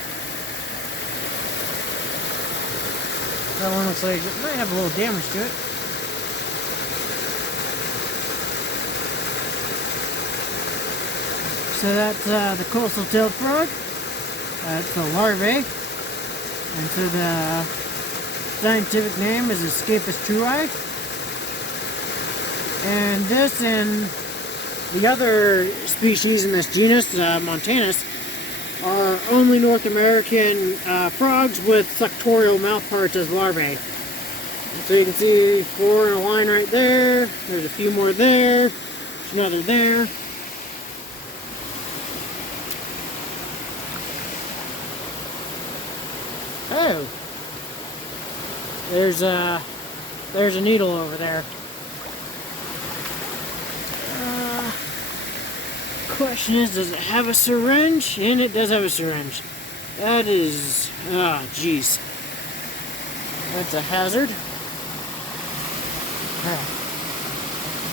That one looks like it might have a little damage to it. So that's the coastal tailed frog. That's the larvae. And so the scientific name is Ascaphus truei. And this and the other species in this genus, Montanus, are only North American frogs with suctorial mouthparts as larvae. And so you can see 4 in a line right there. There's a few more there. There's another there. Oh, there's a needle over there. Question is, does it have a syringe? And it does have a syringe. That is, jeez, that's a hazard.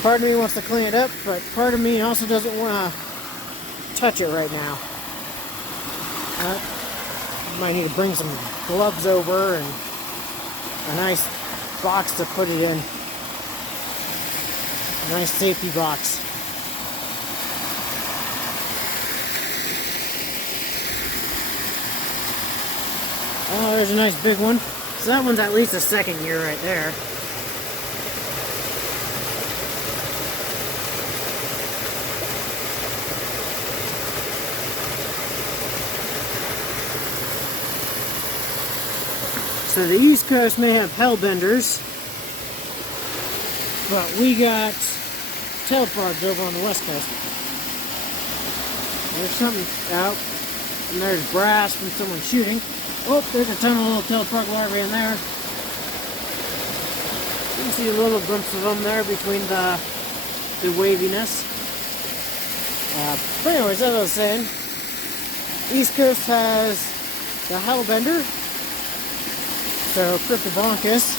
Part of me wants to clean it up, but part of me also doesn't want to touch it right now. Might need to bring some gloves over and a nice box to put it in. A nice safety box. Oh, there's a nice big one. So that one's at least a second year right there. So the East Coast may have hellbenders, but we got tailed frogs over on the West Coast. There's something out, and there's brass from someone shooting. Oh, there's a ton of little tailed frog larvae in there. You can see a little glimpse of them there between the waviness. But anyways, as I was saying, East Coast has the hellbender, so Cryptoboncus,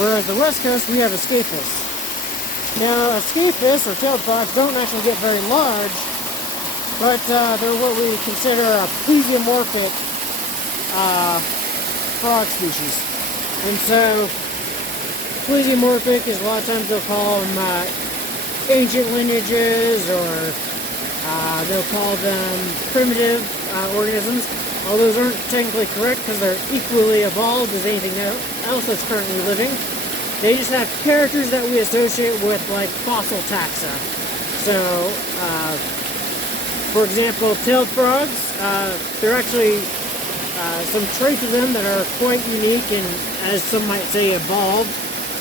whereas the West Coast we have Ascaphus. Now, Ascaphus or tailed frogs don't actually get very large, but they're what we consider a plesiomorphic frog species. And so, plesiomorphic is a lot of times they'll call them ancient lineages, or they'll call them primitive organisms. All those aren't technically correct because they're equally evolved as anything else that's currently living. They just have characters that we associate with, like, fossil taxa. So, for example, tailed frogs, there are actually some traits of them that are quite unique and, as some might say, evolved,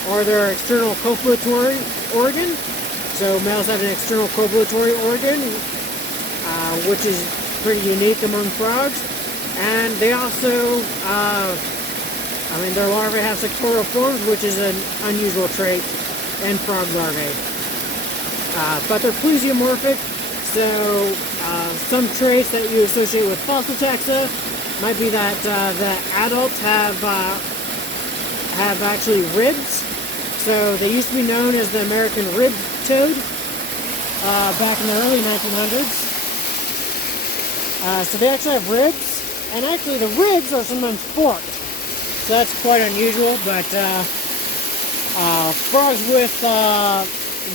are their external copulatory organ. So males have an external copulatory organ, which is pretty unique among frogs. And they also, their larvae have sectorial forms, which is an unusual trait in frog larvae. But they're plesiomorphic, so some traits that you associate with fossil taxa might be that the adults have actually ribs. So they used to be known as the American rib toad back in the early 1900s. So they actually have ribs. And actually, the ribs are sometimes forked, so that's quite unusual. But frogs with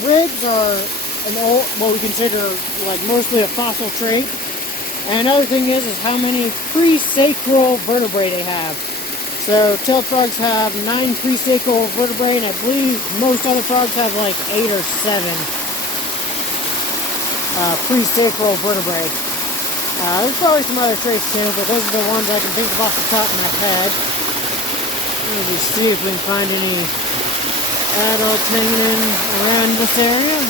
ribs are what we consider like mostly a fossil trait. And another thing is how many presacral vertebrae they have. So tailed frogs have 9 presacral vertebrae, and I believe most other frogs have like 8 or 7 presacral vertebrae. There's probably some other traits too, but those are the ones I can think of off the top of my head. Let me see if we can find any adults hanging around this area.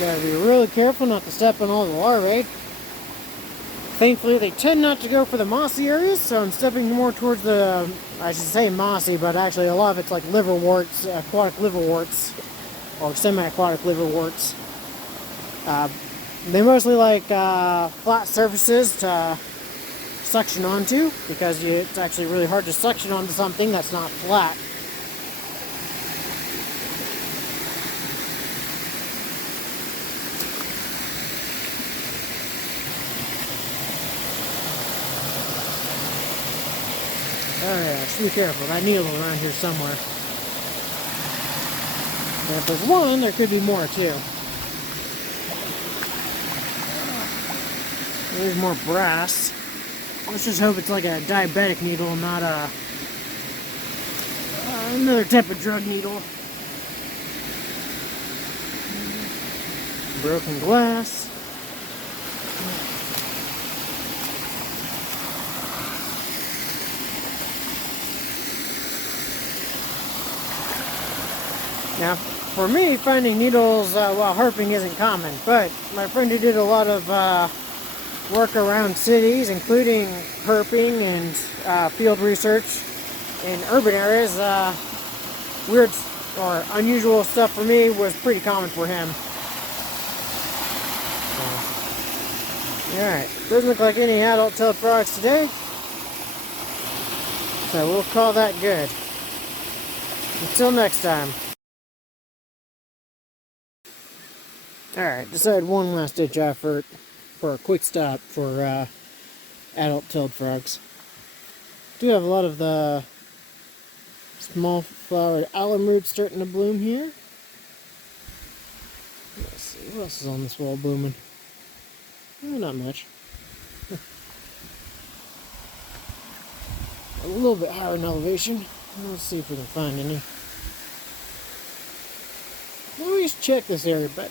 Gotta be really careful not to step on all the larvae. Thankfully, they tend not to go for the mossy areas, so I'm stepping more towards the, I should say mossy, but actually a lot of it's like liverworts, aquatic liverworts, or semi-aquatic liverworts. They mostly like flat surfaces to suction onto, because it's actually really hard to suction onto something that's not flat. Alright, just be careful. That needle's around here somewhere. And if there's one, there could be more too. There's more brass. Let's just hope it's like a diabetic needle, not another type of drug needle. Broken glass. Now, for me, finding needles while herping isn't common, but my friend who did a lot of work around cities, including herping and field research in urban areas, weird or unusual stuff for me was pretty common for him. Alright, doesn't look like any adult tailed frogs today, so we'll call that good. Until next time. Alright, decided one last ditch effort for a quick stop for adult tailed frogs. Do have a lot of the small flowered alum roots starting to bloom here. Let's see, what else is on this wall blooming? Not much. A little bit higher in elevation. Let's see if we can find any. I always check this area, but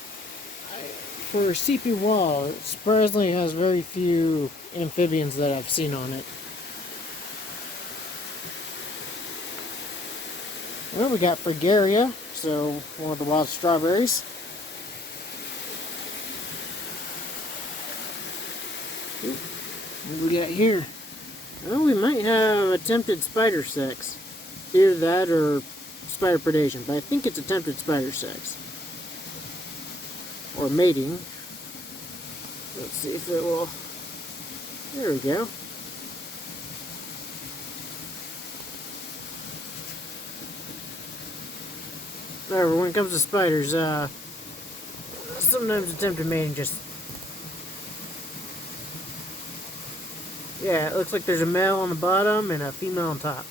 for CP wall, it surprisingly has very few amphibians that I've seen on it. Well, we got Fragaria, so one of the wild strawberries. Ooh, what do we got here? Well, we might have attempted spider sex. Either that or spider predation, but I think it's attempted spider sex. Or mating. Let's see if it will... There we go. However, when it comes to spiders, sometimes attempted mating just... Yeah, it looks like there's a male on the bottom and a female on top.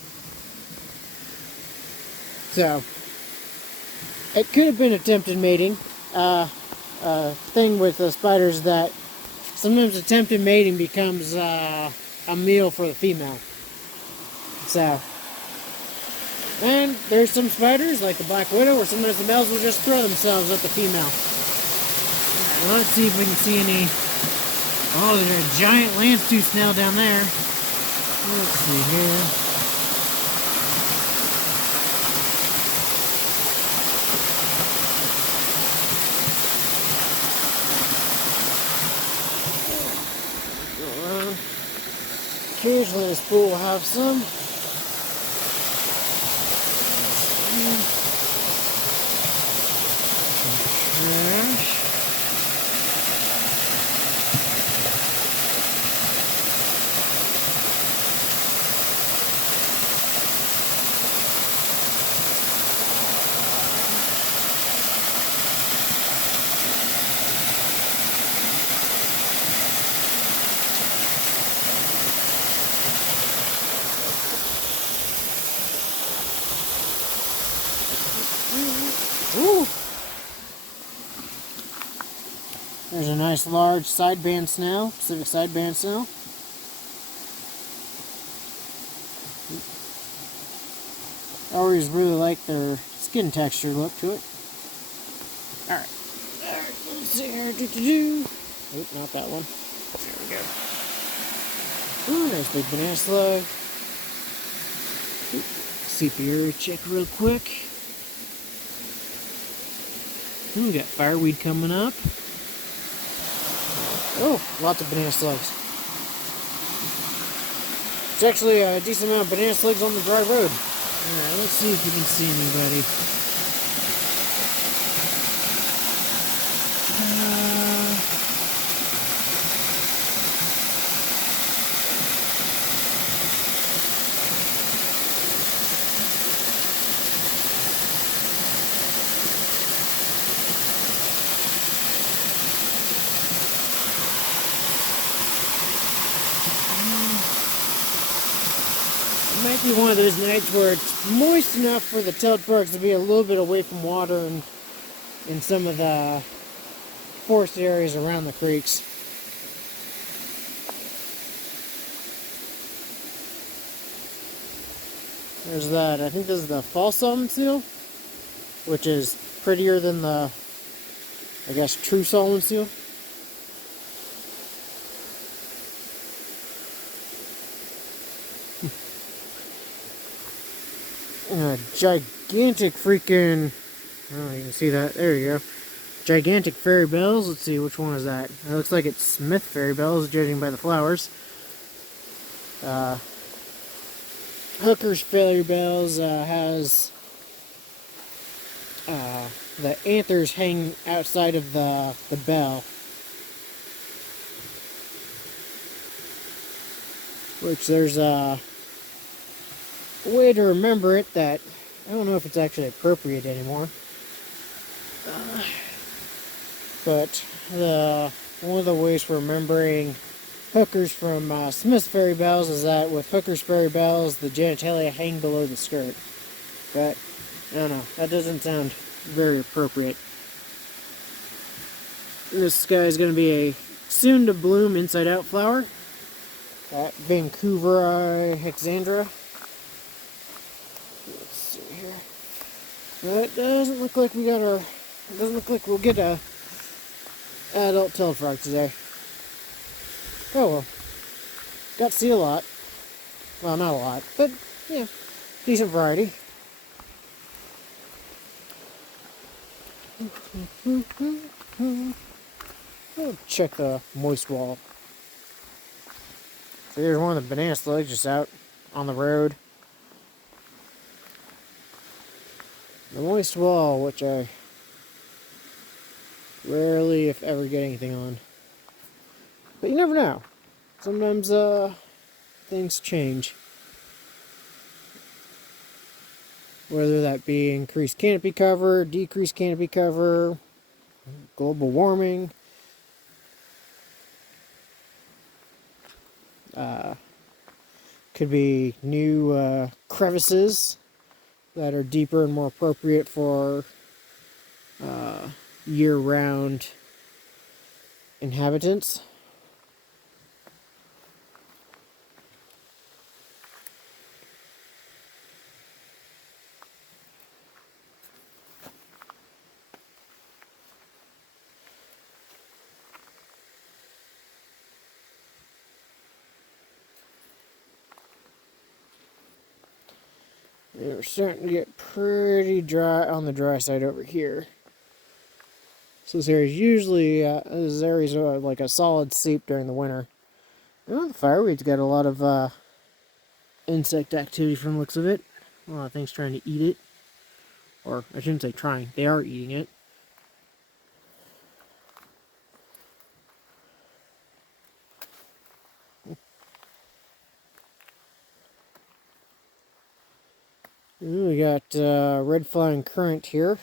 So, it could have been attempted mating. Thing with spiders that sometimes attempted mating becomes a meal for the female. So, and there's some spiders, like the black widow, where sometimes the males will just throw themselves at the female. Right, let's see if we can see any... Oh, there's a giant lance-tooth snail down there. Let's see here. Occasionally this pool will have some. Trash. Ooh. There's a nice large sideband snail, Pacific sideband snail. I always really like their skin texture look to it. Alright, let's see here. Oop, not that one. There we go. Ooh, nice big banana slug. Sepia check real quick. We got fireweed coming up. Oh, lots of banana slugs. It's actually a decent amount of banana slugs on the dry road. Alright, let's see if we can see anybody. It might be one of those nights where it's moist enough for the tailed frogs to be a little bit away from water and in some of the forest areas around the creeks. There's that. I think this is the false Solomon seal, which is prettier than the, I guess, true Solomon seal. A gigantic freaking, oh, you can see that, there you go. Gigantic fairy bells. Let's see, which one is that? It looks like it's Smith fairy bells, judging by the flowers. Hooker's fairy bells has the anthers hang outside of the bell, which there's a way to remember it that I don't know if it's actually appropriate anymore. But one of the ways for remembering hookers from Smith's fairy bells is that with Hooker's fairy bells, the genitalia hang below the skirt. But I don't know, that doesn't sound very appropriate. This guy is going to be a soon to bloom inside out flower at Vancouver Hexandra. Let's see here. But it doesn't look like we got our. It doesn't look like we'll get a adult tailed frog today. Oh well. Got to see a lot. Well, not a lot, but yeah, decent variety. I'll check the moist wall. So here's one of the banana slugs just out on the road. The moist wall, which I rarely, if ever, get anything on. But you never know. Sometimes, things change. Whether that be increased canopy cover, decreased canopy cover, global warming. Could be new crevices that are deeper and more appropriate for year-round inhabitants. We're starting to get pretty dry on the dry side over here. So this area is usually like a solid seep during the winter. Oh, the fireweed's got a lot of insect activity from the looks of it. A lot of things trying to eat it. Or I shouldn't say trying, they are eating it. We got red flowering currant here.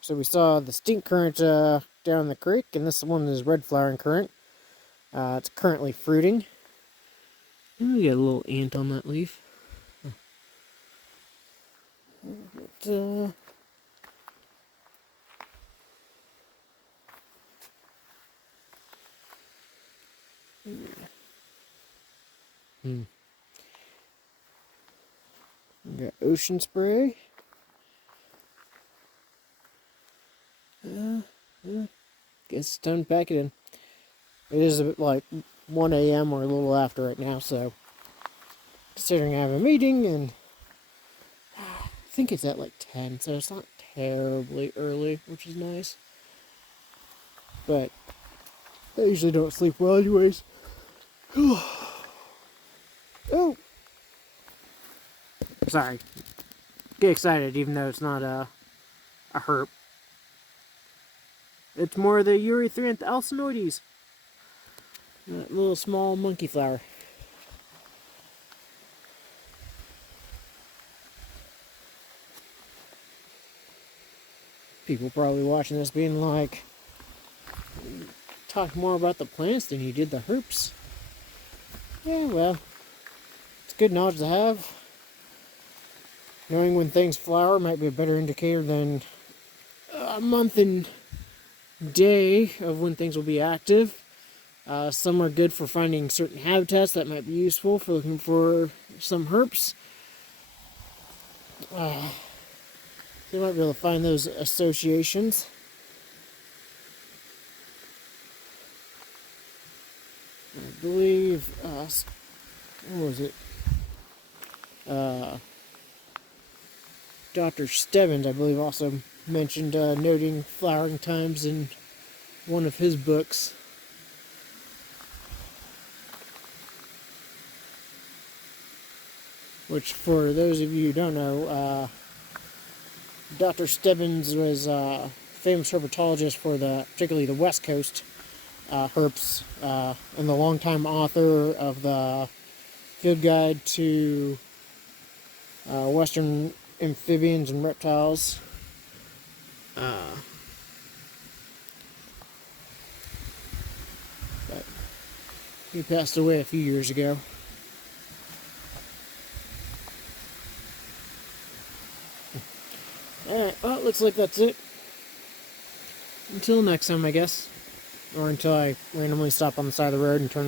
So we saw the stink currant down the creek, and this one is red flowering currant. It's currently fruiting. And we got a little ant on that leaf. We got ocean spray. Guess it's time to pack it in. It is a bit like 1 a.m. or a little after right now, so considering I have a meeting, and I think it's at like 10, so it's not terribly early, which is nice. But I usually don't sleep well anyways. Oh! Sorry. Get excited even though it's not a herp. It's more the Eurythranth alcinoides. That little small monkey flower. People probably watching this being like, talk more about the plants than you did the herps. Yeah, well, it's good knowledge to have. Knowing when things flower might be a better indicator than a month and day of when things will be active. Some are good for finding certain habitats that might be useful for looking for some herps. You might be able to find those associations. I believe, what was it? Dr. Stebbins, I believe, also mentioned noting flowering times in one of his books. Which, for those of you who don't know, Dr. Stebbins was a famous herpetologist for particularly the West Coast herps, and the longtime author of the Field Guide to Western Amphibians and Reptiles. But he passed away a few years ago. Alright, well, it looks like that's it. Until next time, I guess. Or until I randomly stop on the side of the road and turn